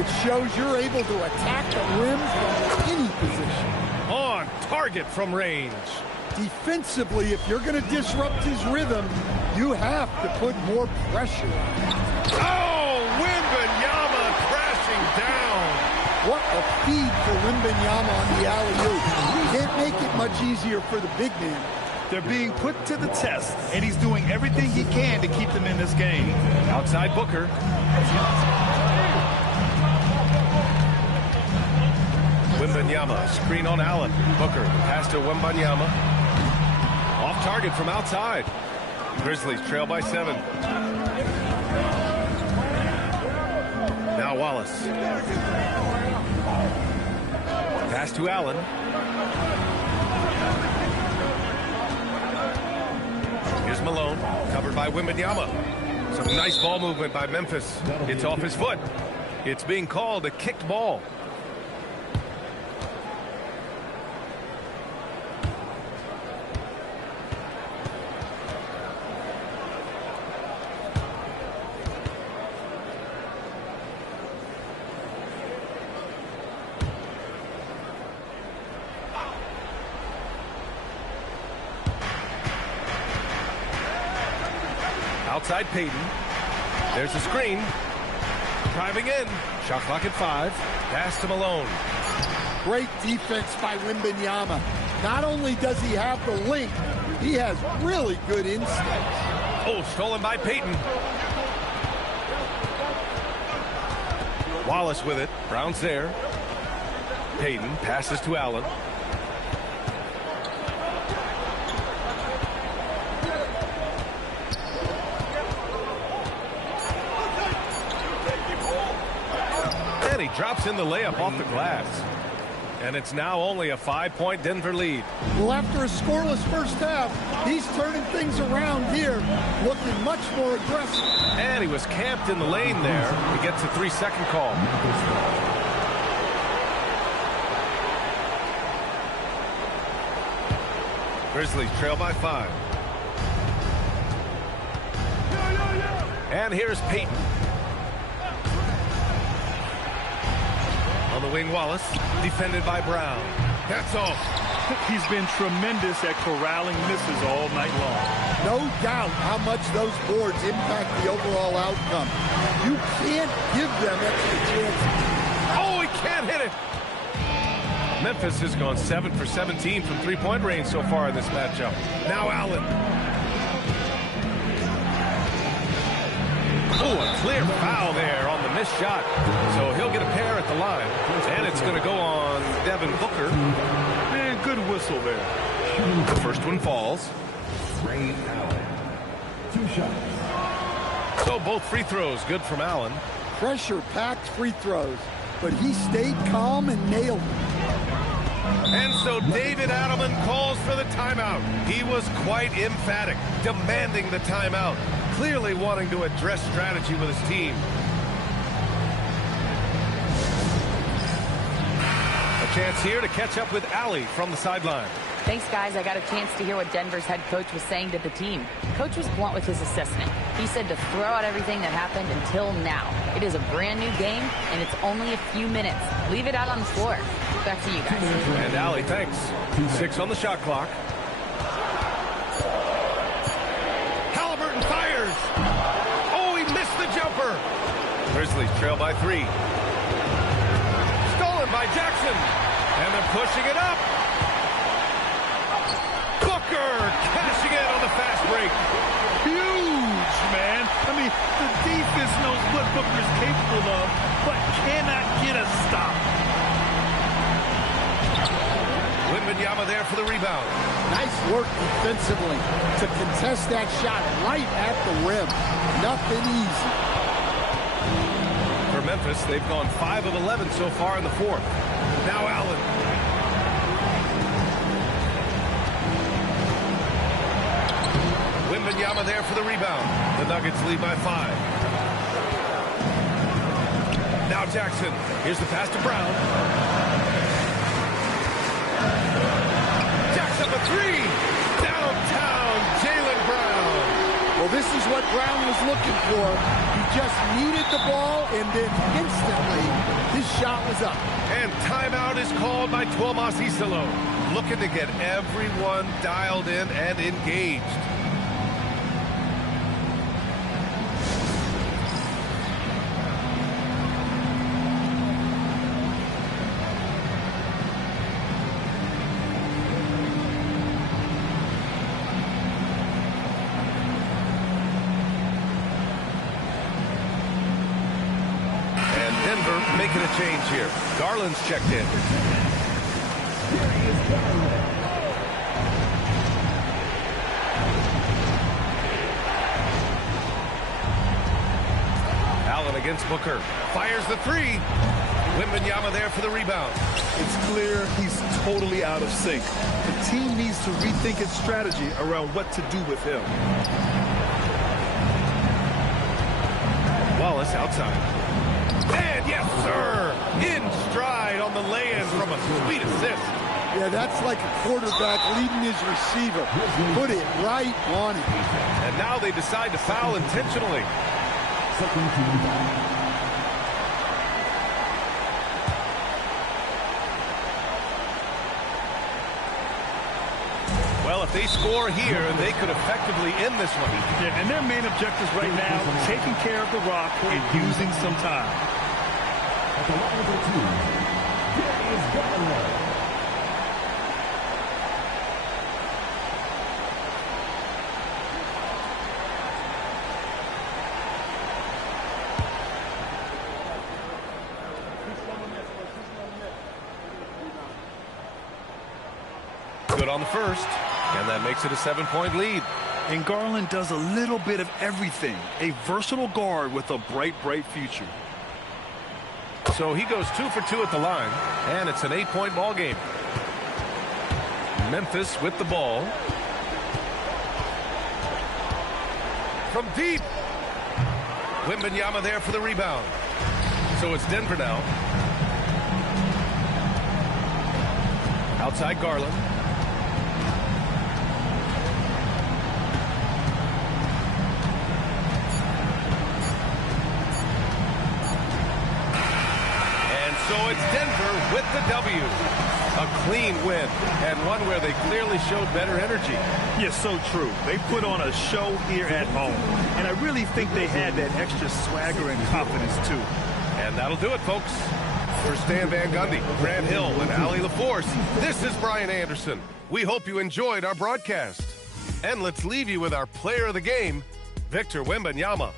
It shows you're able to attack the rim from any position. On target from range. Defensively, if you're going to disrupt his rhythm, you have to put more pressure on him. Oh, Wembanyama crashing down. What a feed for Wembanyama on the alley-oop. Can't make it much easier for the big man. They're being put to the test, and he's doing everything he can to keep them in this game. Outside Booker. Wembanyama, screen on Allen. Booker, pass to Wembanyama. Off target from outside. Grizzlies trail by 7. Now Wallace. Pass to Allen. Here's Malone, covered by Wembanyama. Some nice ball movement by Memphis. It's off his foot. It's being called a kicked ball. Outside Payton. There's the screen. Driving in. Shot clock at 5. Pass to Malone. Great defense by Wembanyama. Not only does he have the length, he has really good instincts. Oh, stolen by Payton. Wallace with it. Brown's there. Payton passes to Allen. And he drops in the layup off the glass. And it's now only a 5-point Denver lead. Well, after a scoreless first half, he's turning things around here, looking much more aggressive. And he was camped in the lane there. He gets a 3-second call. Grizzlies trail by 5. And here's Payton. On the wing, Wallace, defended by Brown. That's all. He's been tremendous at corralling misses all night long. No doubt how much those boards impact the overall outcome. You can't give them extra chances. Oh, he can't hit it. Memphis has gone 7 for 17 from three-point range so far in this matchup. Now Allen. Oh, a clear foul there on the missed shot. So he'll get a pair at the line. And it's going to go on Devin Booker. Man, good whistle there. The first one falls. Ray Allen. 2 shots. So both free throws good from Allen. Pressure-packed free throws, but he stayed calm and nailed them. And so David Adelman calls for the timeout. He was quite emphatic, demanding the timeout. clearly wanting to address strategy with his team. A chance here to catch up with Allie from the sideline. Thanks, guys. I got a chance to hear what Denver's head coach was saying to the team. Coach was blunt with his assessment. He said to throw out everything that happened until now. It is a brand new game, and it's only a few minutes. Leave it out on the floor. Back to you guys. And Allie, thanks. 6 on the shot clock. Halliburton fires. Oh, he missed the jumper. Grizzlies trail by 3. Stolen by Jackson. And they're pushing it up. Cashing in on the fast break. Huge, man. I mean, the defense knows what Booker's capable of, but cannot get a stop. Wembanyama there for the rebound. Nice work defensively to contest that shot right at the rim. Nothing easy. For Memphis, they've gone 5 of 11 so far in the fourth. Now Allen. Wembanyama there for the rebound. The Nuggets lead by 5. Now Jackson. Here's the pass to Brown. Jackson for 3. Downtown, Jaylen Brown. Well, this is what Brown was looking for. He just needed the ball, and then instantly his shot was up. And timeout is called by Tuomas Isalo, looking to get everyone dialed in and engaged. Making a change here. Garland's checked in. Allen against Booker. Fires the 3. Wembanyama there for the rebound. It's clear he's totally out of sync. The team needs to rethink its strategy around what to do with him. Wallace outside. And yes, sir, in stride on the lay-in from a sweet assist. Yeah, that's like a quarterback leading his receiver. Put it right on it. And now they decide to foul intentionally. Well, if they score here, they could effectively end this one. Yeah, and their main objectives right now, taking care of the rock and using some time. At the line of the team, here is Garland. Good on the first, and that makes it a 7-point lead. And Garland does a little bit of everything. A versatile guard with a bright, bright future. So he goes 2 for 2 at the line, and it's an 8-point ball game. Memphis with the ball. From deep. Wembanyama there for the rebound. So it's Denver now. Outside Garland. So it's Denver with the W. A clean win, and one where they clearly showed better energy. Yes, so true. They put on a show here at home, and I really think they had that extra swagger and confidence, too. And that'll do it, folks. For Stan Van Gundy, Grant Hill, and Allie LaForce, this is Brian Anderson. We hope you enjoyed our broadcast. And let's leave you with our player of the game, Victor Wembanyama.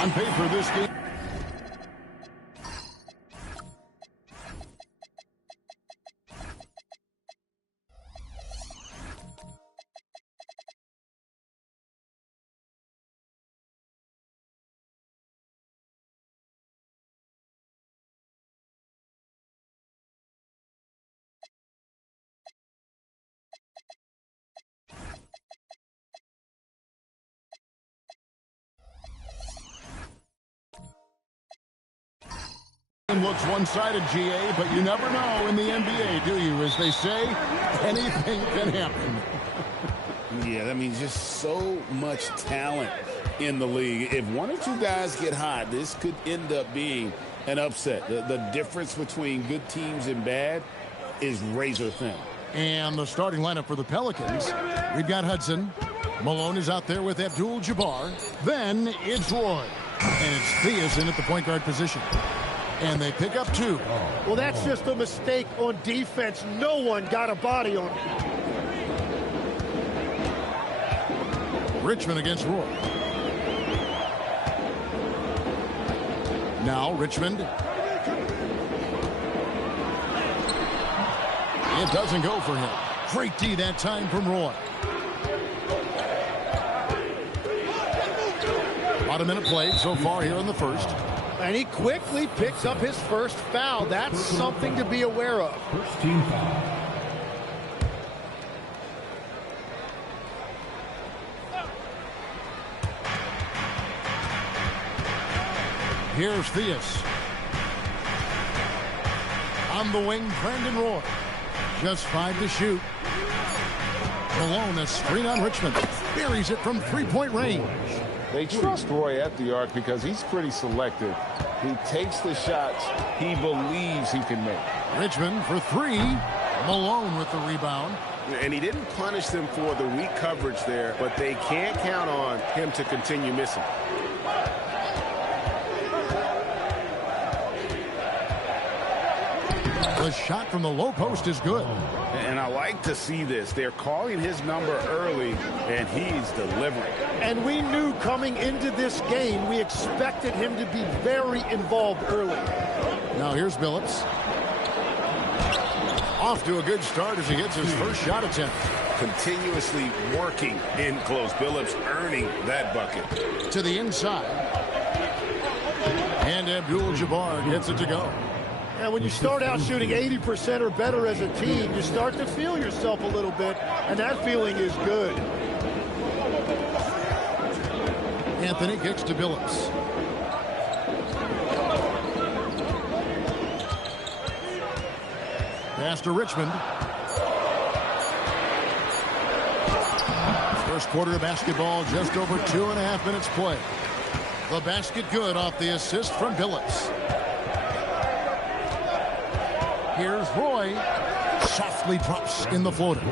On paper, this game. Looks one-sided, GA, but you never know in the NBA, do you? As they say, anything can happen. Yeah, that means just so much talent in the league. If one or two guys get hot, this could end up being an upset. The difference between good teams and bad is razor thin. And the starting lineup for the Pelicans, we've got Hudson. Malone is out there with Abdul-Jabbar. Then it's Roy. And it's Theus in at the point guard position. And they pick up 2. Well, that's just a mistake on defense. No one got a body on it. Richmond against Roy. Now Richmond. It doesn't go for him. Great D that time from Roy. About a minute played so far here in the first. And he quickly picks up his first foul. That's something to be aware of. First team foul. Here's Theus. On the wing, Brandon Roy. Just 5 to shoot. Malone, a screen on Richmond. Buries it from three-point range. They trust Roy at the arc because he's pretty selective. He takes the shots he believes he can make. Richmond for 3. Malone with the rebound. And he didn't punish them for the weak coverage there, but they can't count on him to continue missing. The shot from the low post is good. And I like to see this. They're calling his number early, and he's delivering. And we knew coming into this game, we expected him to be very involved early. Now here's Billups. Off to a good start as he gets his first shot attempt. Continuously working in close. Billups earning that bucket. To the inside. And Abdul-Jabbar gets it to go. And when you start out shooting 80% or better as a team, you start to feel yourself a little bit, and that feeling is good. Anthony kicks to Billups. Pass to Richmond. First quarter of basketball, just over 2.5 minutes play. The basket good off the assist from Billups. Here's Roy. Softly drops in the floater.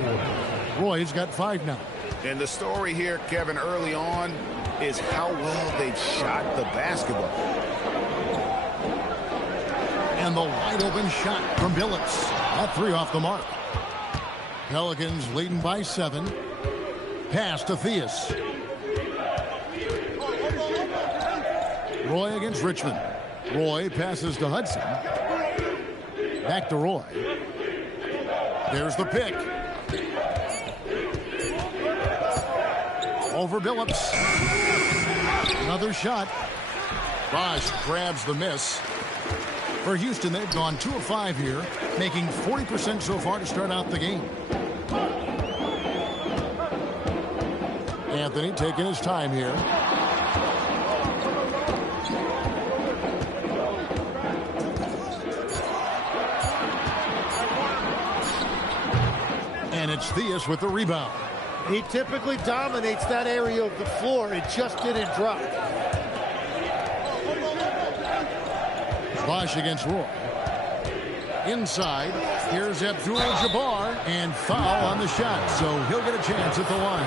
Roy's got 5 now. And the story here, Kevin, early on is how well they've shot the basketball. And the wide open shot from Billups. That 3 off the mark. Pelicans leading by 7. Pass to Theus. Roy against Richmond. Roy passes to Hudson. Back to Roy. There's the pick. Over Billups. Another shot. Bosch grabs the miss. For Houston, they've gone 2 of 5 here, making 40% so far to start out the game. Anthony taking his time here. And it's Theus with the rebound. He typically dominates that area of the floor. It just didn't drop. Bosch against Roy. Inside, here's Abdul-Jabbar, and foul on the shot, so he'll get a chance at the line.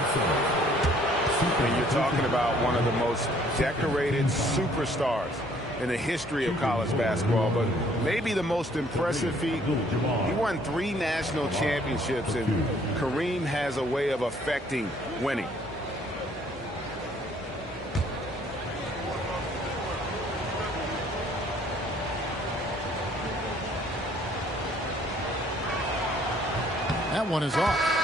And you're talking about one of the most decorated superstars in the history of college basketball, but maybe the most impressive feat. He won 3 national championships, and Kareem has a way of affecting winning. that one is off.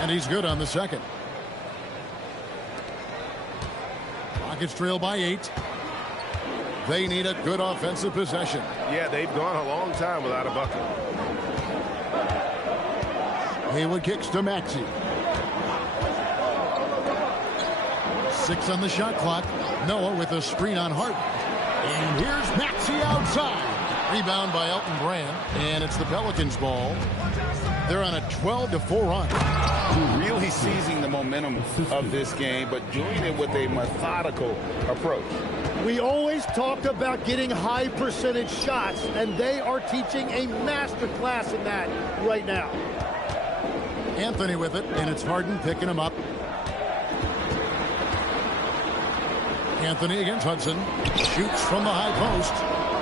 And he's good on the second. Rockets trail by 8. They need a good offensive possession. Yeah, they've gone a long time without a bucket. Haywood kicks to Maxey. 6 on the shot clock. Noah with a screen on Hart. And here's Maxey outside. Rebound by Elton Brand. And it's the Pelicans' ball. They're on a 12-4 run. Really seizing the momentum of this game, but doing it with a methodical approach. We always talked about getting high percentage shots, and they are teaching a master class in that right now. Anthony with it, and it's Harden picking him up. Anthony against Hudson. Shoots from the high post.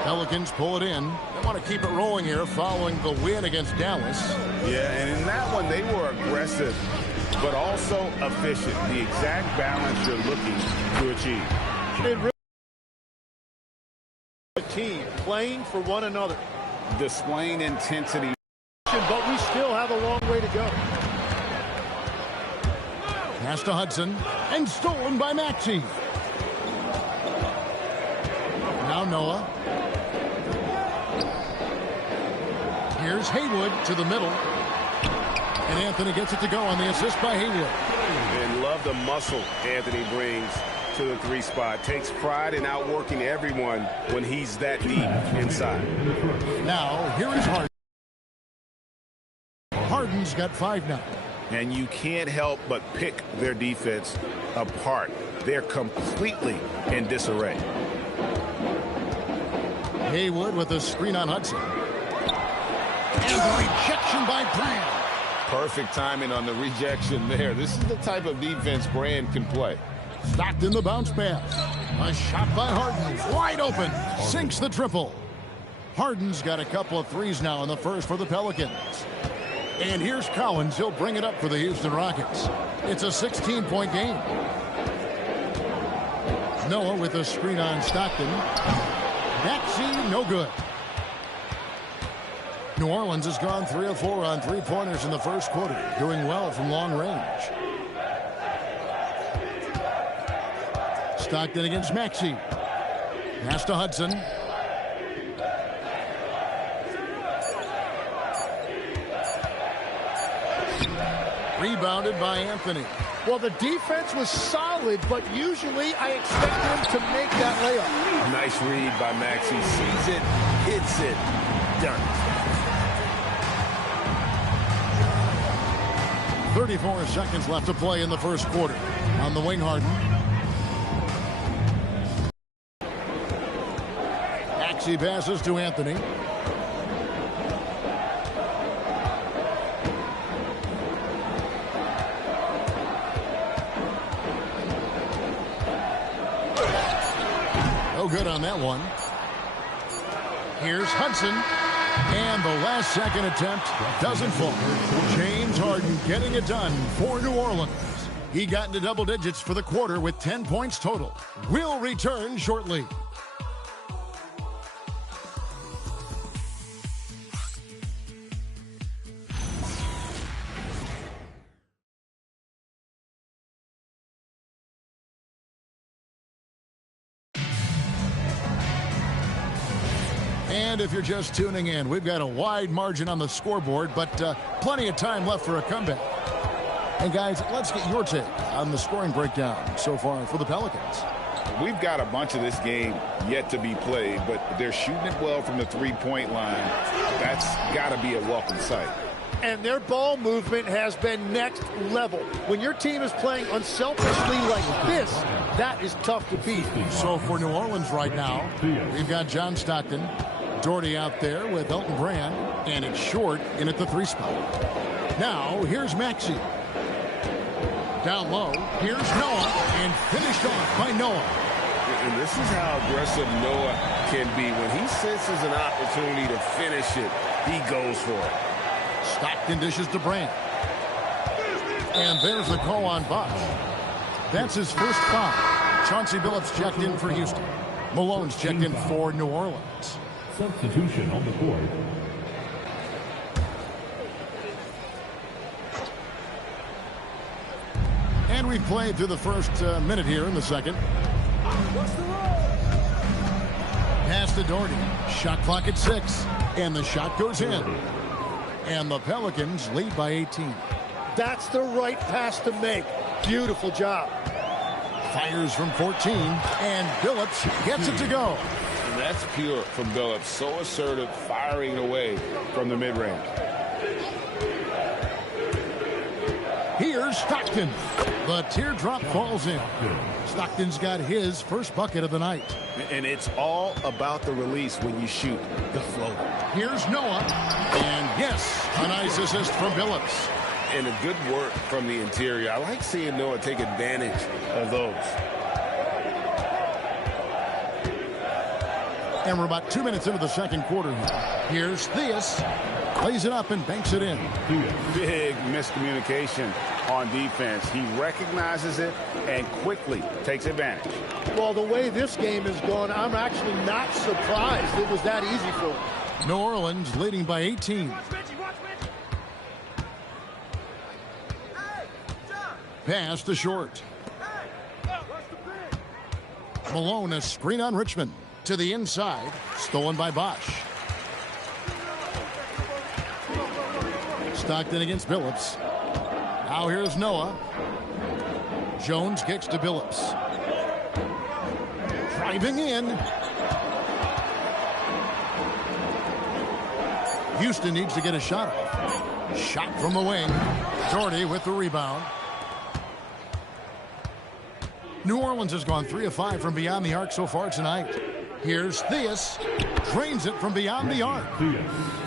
Pelicans pull it in. They want to keep it rolling here following the win against Dallas. Yeah, and in that one, they were aggressive, but also efficient. The exact balance you're looking to achieve. It really a team playing for one another. Displaying intensity. But we still have a long way to go. Pass to Hudson, and stolen by Maxey. Now Noah. Here's Haywood to the middle. And Anthony gets it to go on the assist by Haywood. And love the muscle Anthony brings to the 3 spot. Takes pride in outworking everyone when he's that deep inside. Now, here is Harden. Harden's got 5 now. And you can't help but pick their defense apart. They're completely in disarray. Haywood with a screen on Hudson. And the rejection by Brand. Perfect timing on the rejection there. This is the type of defense Brand can play. Stockton the bounce pass. A shot by Harden. Wide open. Sinks the triple. Harden's got a couple of threes now in the first for the Pelicans. And here's Collins. He'll bring it up for the Houston Rockets. It's a 16-point game. Noah with a screen on Stockton. Maxey, no good. New Orleans has gone 3 of 4 on three-pointers in the first quarter, doing well from long range. Stockton against Maxey. Pass to Hudson. Rebounded by Anthony. Well, the defense was solid, but usually I expect him to make that layup. Nice read by Maxey. Sees it, hits it, done. 34 seconds left to play in the first quarter. On the wing, Harden. Maxey passes to Anthony. No good on that one. Here's Hudson. And the last second attempt doesn't fall. James Harden getting it done for New Orleans. He got into double digits for the quarter with 10 points total. We'll return shortly. And if you're just tuning in, we've got a wide margin on the scoreboard, but plenty of time left for a comeback. And guys, let's get your take on the scoring breakdown so far for the Pelicans. We've got a bunch of this game yet to be played, but they're shooting it well from the three-point line. That's got to be a welcome sight. And their ball movement has been next level. When your team is playing unselfishly like this, that is tough to beat. So for New Orleans right now, we've got John Stockton, Doherty out there with Elton Brand, and it's Short in at the 3 spot. Now, here's Maxey. Down low, here's Noah, and finished off by Noah. And this is how aggressive Noah can be. When he senses an opportunity to finish it, he goes for it. Stockton dishes to Brand. And there's the call on Bosch. That's his first foul. Chauncey Billups checked in for Houston. Malone's checked in for New Orleans. Substitution on the court. And we've played through the first minute here in the second. Pass to Doherty. Shot clock at 6. And the shot goes in. And the Pelicans lead by 18. That's the right pass to make. Beautiful job. Fires from 14. And Billups gets it to go. And that's pure from Billups. So assertive, firing away from the mid-range. Here's Stockton. The teardrop falls in. Stockton's got his first bucket of the night. And it's all about the release when you shoot the floater. Here's Noah. And yes, a nice assist from Billups. And a good work from the interior. I like seeing Noah take advantage of those. And we're about 2 minutes into the second quarter here. Here's Theus. Plays it up and banks it in. Big miscommunication on defense. He recognizes it and quickly takes advantage. Well, the way this game has gone, I'm actually not surprised it was that easy for him. New Orleans leading by 18. Pass to Short. Malone, a screen on Richmond. To the inside. Stolen by Bosch. Stockton against Billups. Now here's Noah. Jones kicks to Billups. Driving in. Houston needs to get a shot off. Shot from the wing. Doherty with the rebound. New Orleans has gone 3 of 5 from beyond the arc so far tonight. Here's Theus. Drains it from beyond the arc.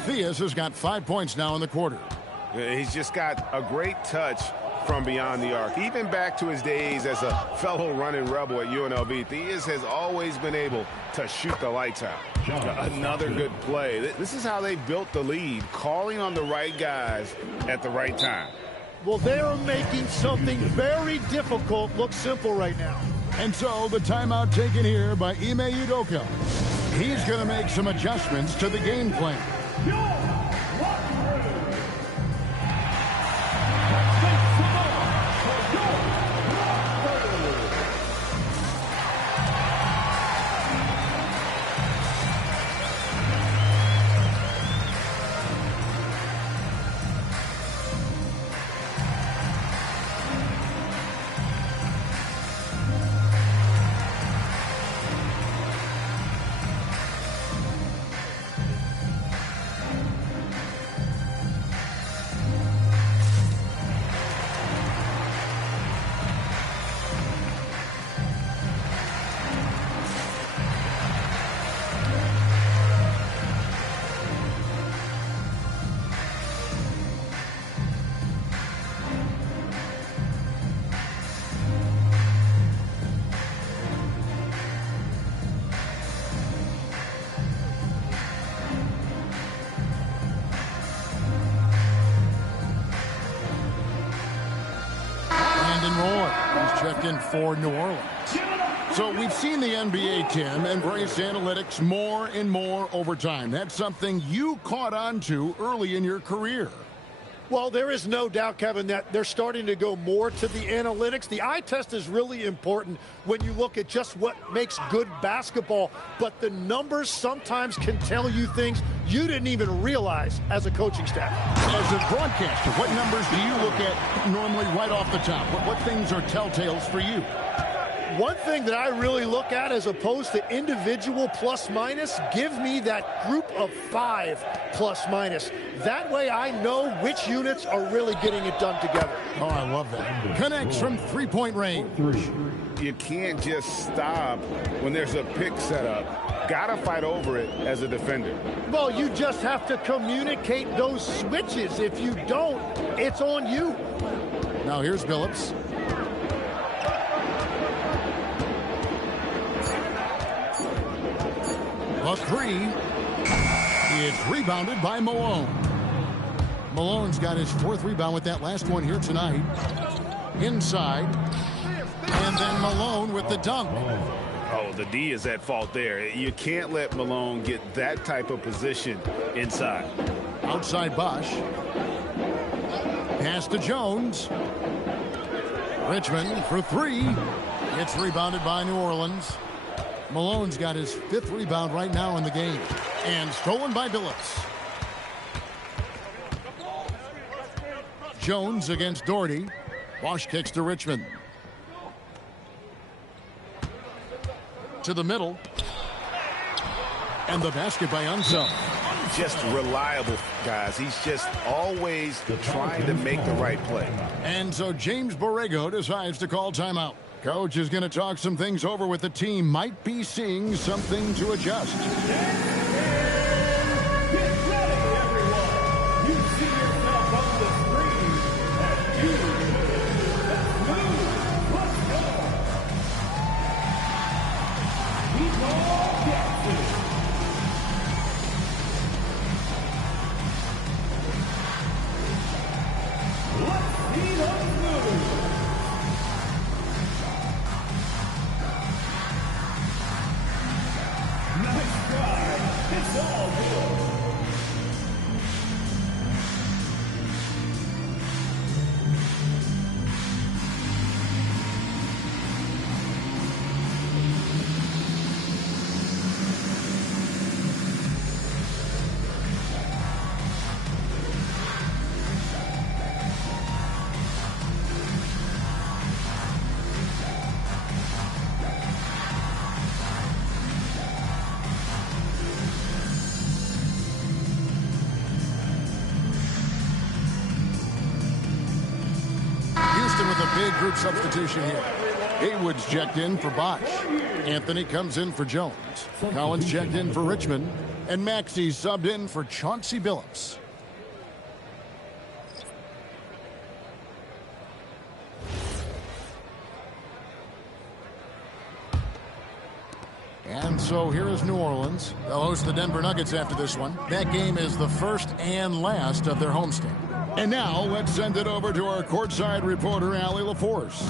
Theus has got 5 points now in the quarter. He's just got a great touch from beyond the arc. Even back to his days as a fellow running rebel at UNLV, Theus has always been able to shoot the lights out. Another good play. This is how they built the lead, calling on the right guys at the right time. Well, they are making something very difficult look simple right now. And so the timeout taken here by Ime Udoka. He's going to make some adjustments to the game plan. Checked in for New Orleans. So we've seen the NBA, Tim, embrace analytics more and more over time. That's something you caught on to early in your career. Well, there is no doubt, Kevin, that they're starting to go more to the analytics. The eye test is really important when you look at just what makes good basketball. But the numbers sometimes can tell you things you didn't even realize as a coaching staff. As a broadcaster, what numbers do you look at normally right off the top? What things are telltales for you? One thing that I really look at as opposed to individual plus minus, give me that group of 5 plus minus. That way I know which units are really getting it done together. Oh, I love that. Connects from three-point range. You can't just stop when there's a pick set up. Gotta fight over it as a defender. Well, you just have to communicate those switches. If you don't, it's on you. Now here's Billups. A three. It's rebounded by Malone. Malone's got his 4th rebound with that last one here tonight. Inside. And then Malone with the dunk. Oh, the D is at fault there. You can't let Malone get that type of position inside. Outside Bosch. Pass to Jones. Richmond for 3. It's rebounded by New Orleans. Malone's got his 5th rebound right now in the game. And stolen by Billups. Jones against Doherty. Bosch kicks to Richmond. To the middle. And the basket by Unseld. Just reliable, guys. He's just always trying to make the right play. And so James Borrego decides to call timeout. Coach is going to talk some things over with the team. Might be seeing something to adjust. With a big group substitution here. Haywood's checked in for Bosch. Anthony comes in for Jones. Collins checked in for Richmond. And Maxey subbed in for Chauncey Billups. And so here is New Orleans. They'll host the Denver Nuggets after this one. That game is the first and last of their homestand. And now let's send it over to our courtside reporter, Allie LaForce.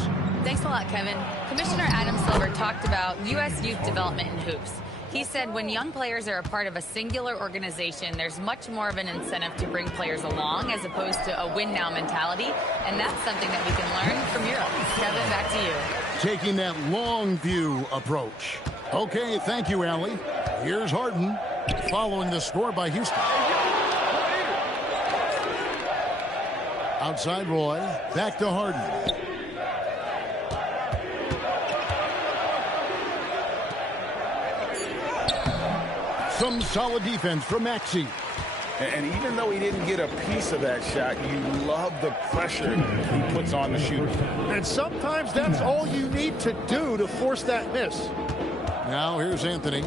Thanks a lot, Kevin. Commissioner Adam Silver talked about U.S. youth development in hoops. He said when young players are a part of a singular organization, there's much more of an incentive to bring players along as opposed to a win-now mentality, and that's something that we can learn from Europe. Kevin, back to you. Taking that long view approach. Okay, thank you, Allie. Here's Harden following the score by Houston. Outside Roy, back to Harden. Some solid defense from Maxey. And even though he didn't get a piece of that shot, you love the pressure he puts on the shooter. And sometimes that's all you need to do to force that miss. Now here's Anthony.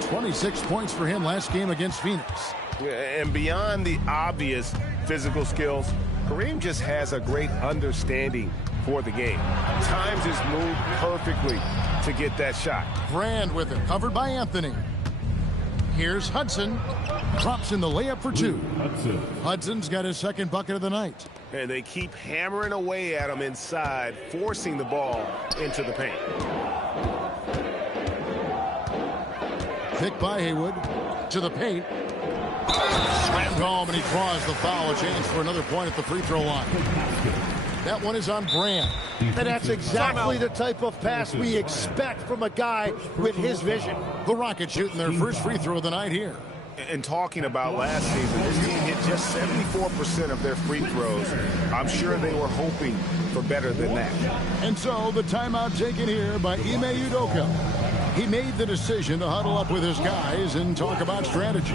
26 points for him last game against Phoenix. And beyond the obvious physical skills, Kareem just has a great understanding for the game. Times his move perfectly to get that shot. Brand with it, covered by Anthony. Here's Hudson. Drops in the layup for 2. Hudson's got his 2nd bucket of the night. And they keep hammering away at him inside, forcing the ball into the paint. Picked by Haywood to the paint. Slammed home, and he draws the foul. A chance for another point at the free throw line. That one is on Brand. And that's exactly the type of pass we expect from a guy with his vision. The Rockets shooting their first free throw of the night here. And talking about last season, this team hit just 74% of their free throws. I'm sure they were hoping for better than that. And so the timeout taken here by Ime Udoka. He made the decision to huddle up with his guys and talk about strategy.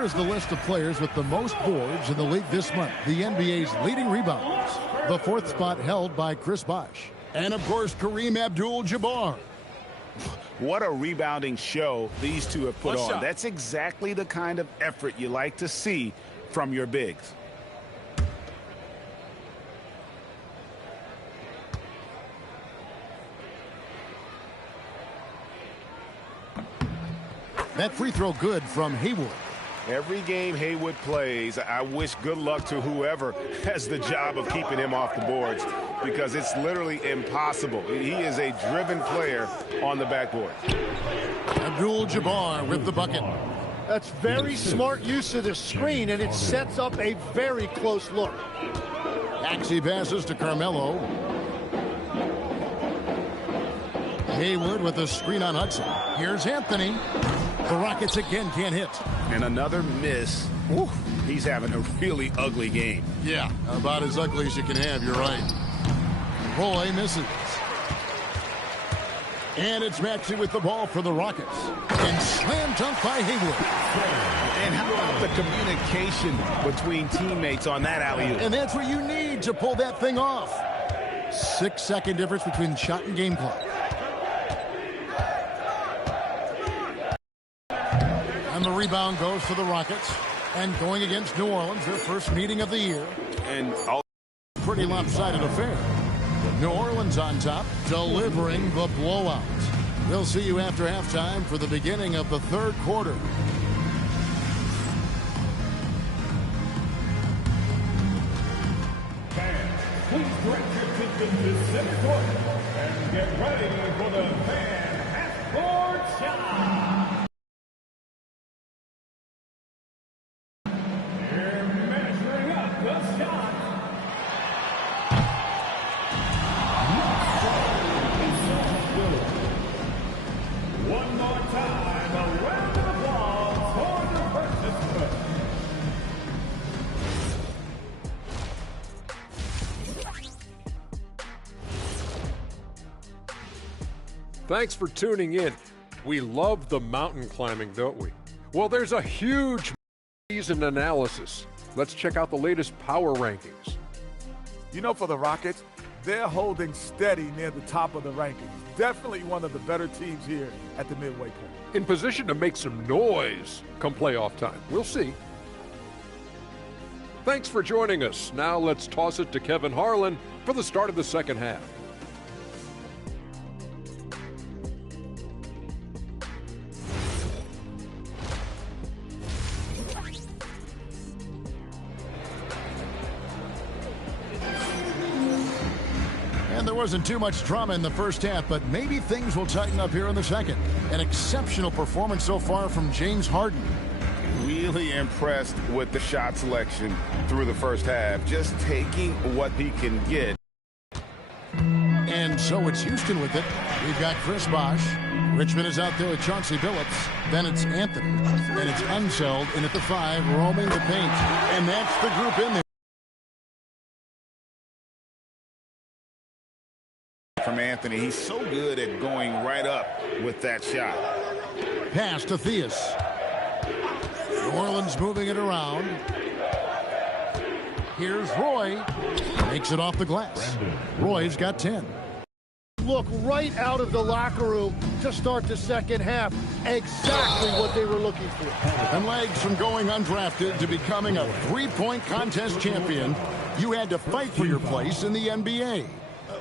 Here is the list of players with the most boards in the league this month. The NBA's leading rebounders. The fourth spot held by Chris Bosh. And, of course, Kareem Abdul-Jabbar. What a rebounding show these two have put on. That's exactly the kind of effort you like to see from your bigs. That free throw good from Haywood. Every game Haywood plays, I wish good luck to whoever has the job of keeping him off the boards, because it's literally impossible. He is a driven player on the backboard. Abdul-Jabbar with the bucket. That's very smart use of the screen, and it sets up a very close look. Maxey passes to Carmelo. Haywood with the screen on Hudson. Here's Anthony. The Rockets again can't hit. And another miss. Ooh, he's having a really ugly game. Yeah, about as ugly as you can have, you're right. Roy misses. And it's Maxey with the ball for the Rockets. And slam dunk by Haywood. And how about the communication between teammates on that alley-oop? And that's what you need to pull that thing off. 6-second difference between shot and game clock. And the rebound goes to the Rockets. And going against New Orleans, their first meeting of the year. And all pretty lopsided affair. New Orleans on top, delivering the blowout. We'll see you after halftime for the beginning of the third quarter. Fans, please direct your attention to center court and get ready for the fan half-court shot. They're measuring up the shot. One more time, a round of applause for the participants. Thanks for tuning in. We love the mountain climbing, don't we? Well, there's a huge season analysis. Let's check out the latest power rankings. You know, for the Rockets, they're holding steady near the top of the rankings. Definitely one of the better teams here at the midway point. In position to make some noise come playoff time. We'll see. Thanks for joining us. Now let's toss it to Kevin Harlan for the start of the second half. And there wasn't too much drama in the first half, but maybe things will tighten up here in the second. An exceptional performance so far from James Harden. Really impressed with the shot selection through the first half, just taking what he can get. And so it's Houston with it. We've got Chris Bosh. Richmond is out there with Chauncey Billups. Then it's Anthony. And it's Unseld in at the 5, roaming the paint. And that's the group in there. From Anthony, he's so good at going right up with that shot. Pass to Theus. New Orleans moving it around. Here's Roy. Makes it off the glass. Roy's got 10. Look right out of the locker room to start the second half. Exactly what they were looking for. And legs from going undrafted to becoming a three-point contest champion, you had to fight for your place in the NBA.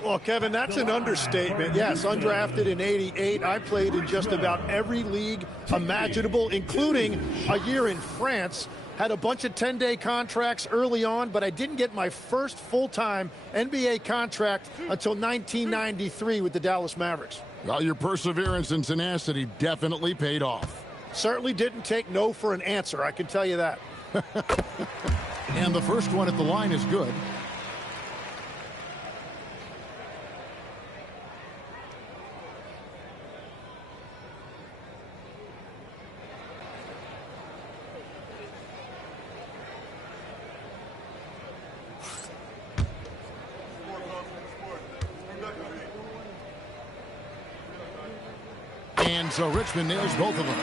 Well, Kevin, that's an understatement. Yes, undrafted in '88. I played in just about every league imaginable, including a year in France. Had a bunch of 10-day contracts early on, but I didn't get my first full-time NBA contract until 1993 with the Dallas Mavericks. Well, your perseverance and tenacity definitely paid off. Certainly didn't take no for an answer, I can tell you that. And the first one at the line is good. And so Richmond nails both of them.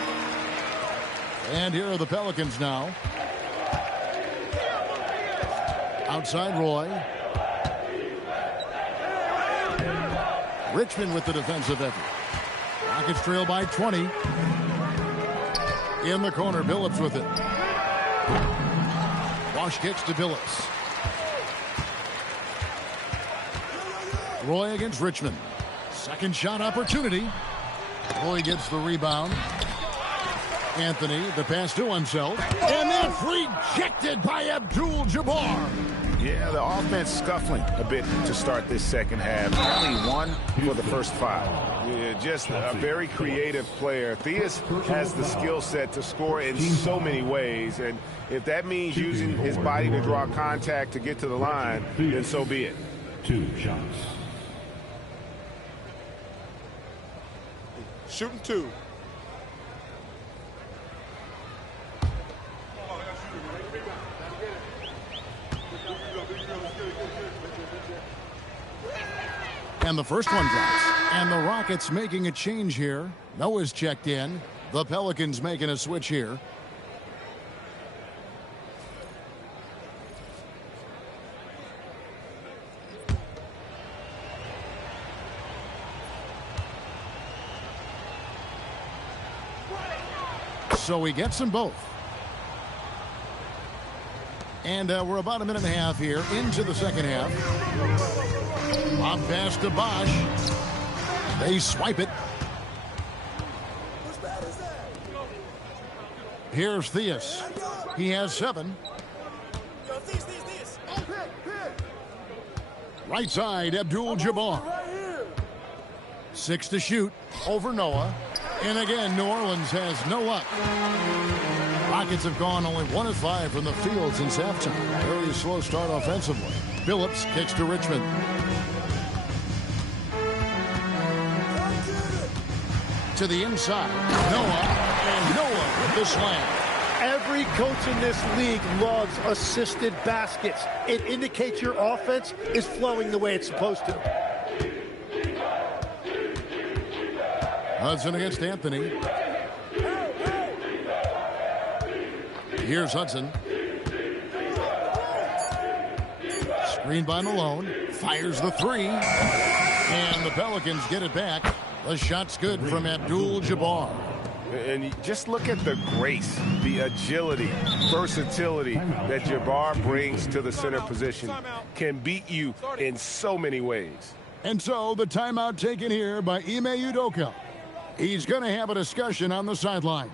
And here are the Pelicans now. Outside Roy. Richmond with the defensive effort. Rockets trail by 20. In the corner, Billups with it. Wash kicks to Billups. Roy against Richmond. Second shot opportunity. Roy gets the rebound. Anthony, the pass to himself. And that's rejected by Abdul-Jabbar. Yeah, the offense scuffling a bit to start this second half. Only 1 for the first 5. Yeah, just a very creative player. Theus has the skill set to score in so many ways, and if that means using his body to draw contact to get to the line, then so be it. 2 shots. Shooting 2. And the first one drops. And the Rockets making a change here. Noah's checked in. The Pelicans making a switch here. So he gets them both. And we're about a minute and a half here into the second half. Lob pass to Bosch. They swipe it. Here's Theus. He has 7. Right side, Abdul-Jabbar. 6 to shoot over Noah. And again, New Orleans has no luck. Rockets have gone only 1 of 5 from the field since halftime. Very slow start offensively. Billups kicks to Richmond. To the inside. Noah. And Noah with the slam. Every coach in this league loves assisted baskets. It indicates your offense is flowing the way it's supposed to. Hudson against Anthony. Here's Hudson. Screen by Malone. Fires the 3. And the Pelicans get it back. The shot's good from Abdul-Jabbar. And you just look at the grace, the agility, versatility that Jabbar brings to the center position. Can beat you in so many ways. And so the timeout taken here by Ime Udoka. He's going to have a discussion on the sideline.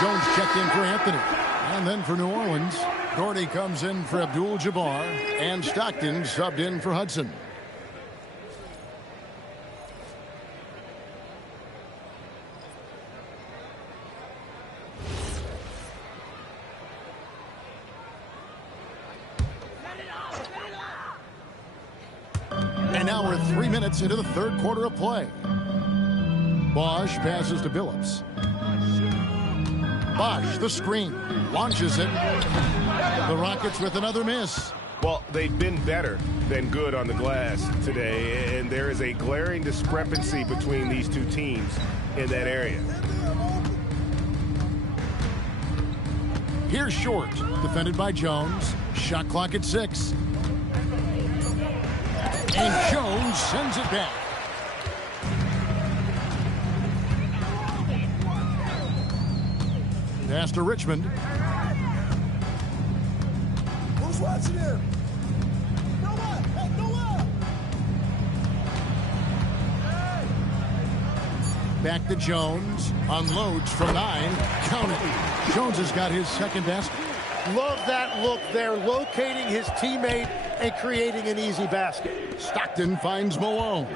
Jones checked in for Anthony. And then for New Orleans, Gordy comes in for Abdul-Jabbar. And Stockton subbed in for Hudson. And now we're 3 minutes into the third quarter of play. Bosch passes to Billups. Bosch, the screen, launches it. The Rockets with another miss. Well, they've been better than good on the glass today, and there is a glaring discrepancy between these two teams in that area. Here's Short, defended by Jones. Shot clock at 6. And Jones sends it back. Pass to Richmond. Who's watching here? Back to Jones. Unloads from 9. Count it. Jones has got his second basket. Love that look there, locating his teammate and creating an easy basket. Stockton finds Malone.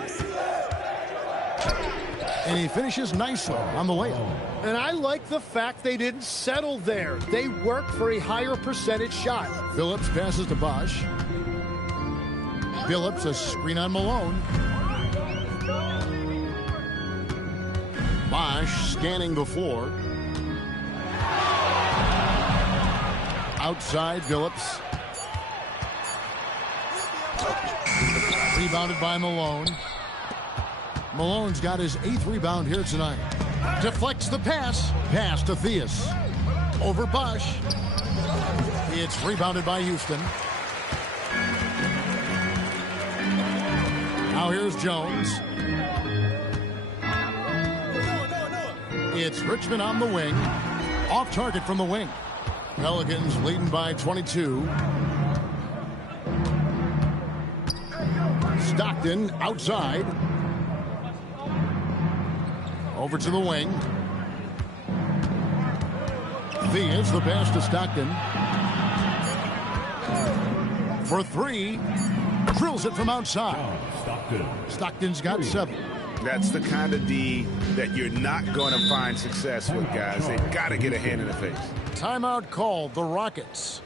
And he finishes nicely on the layup. And I like the fact they didn't settle there. They worked for a higher percentage shot. Phillips passes to Bosch. Phillips, a screen on Malone. Bosch scanning the floor. Outside, Phillips. Rebounded by Malone. Malone's got his 8th rebound here tonight. Deflects the pass. Pass to Theus. Over Bosch. It's rebounded by Houston. Now here's Jones. It's Richmond on the wing. Off target from the wing. Pelicans leading by 22. Stockton outside. Over to the wing. Theus, the pass to Stockton. For 3. Drills it from outside. Stockton's got 7. That's the kind of D that you're not going to find success with, guys. They've got to get a hand in the face. Timeout called, the Rockets.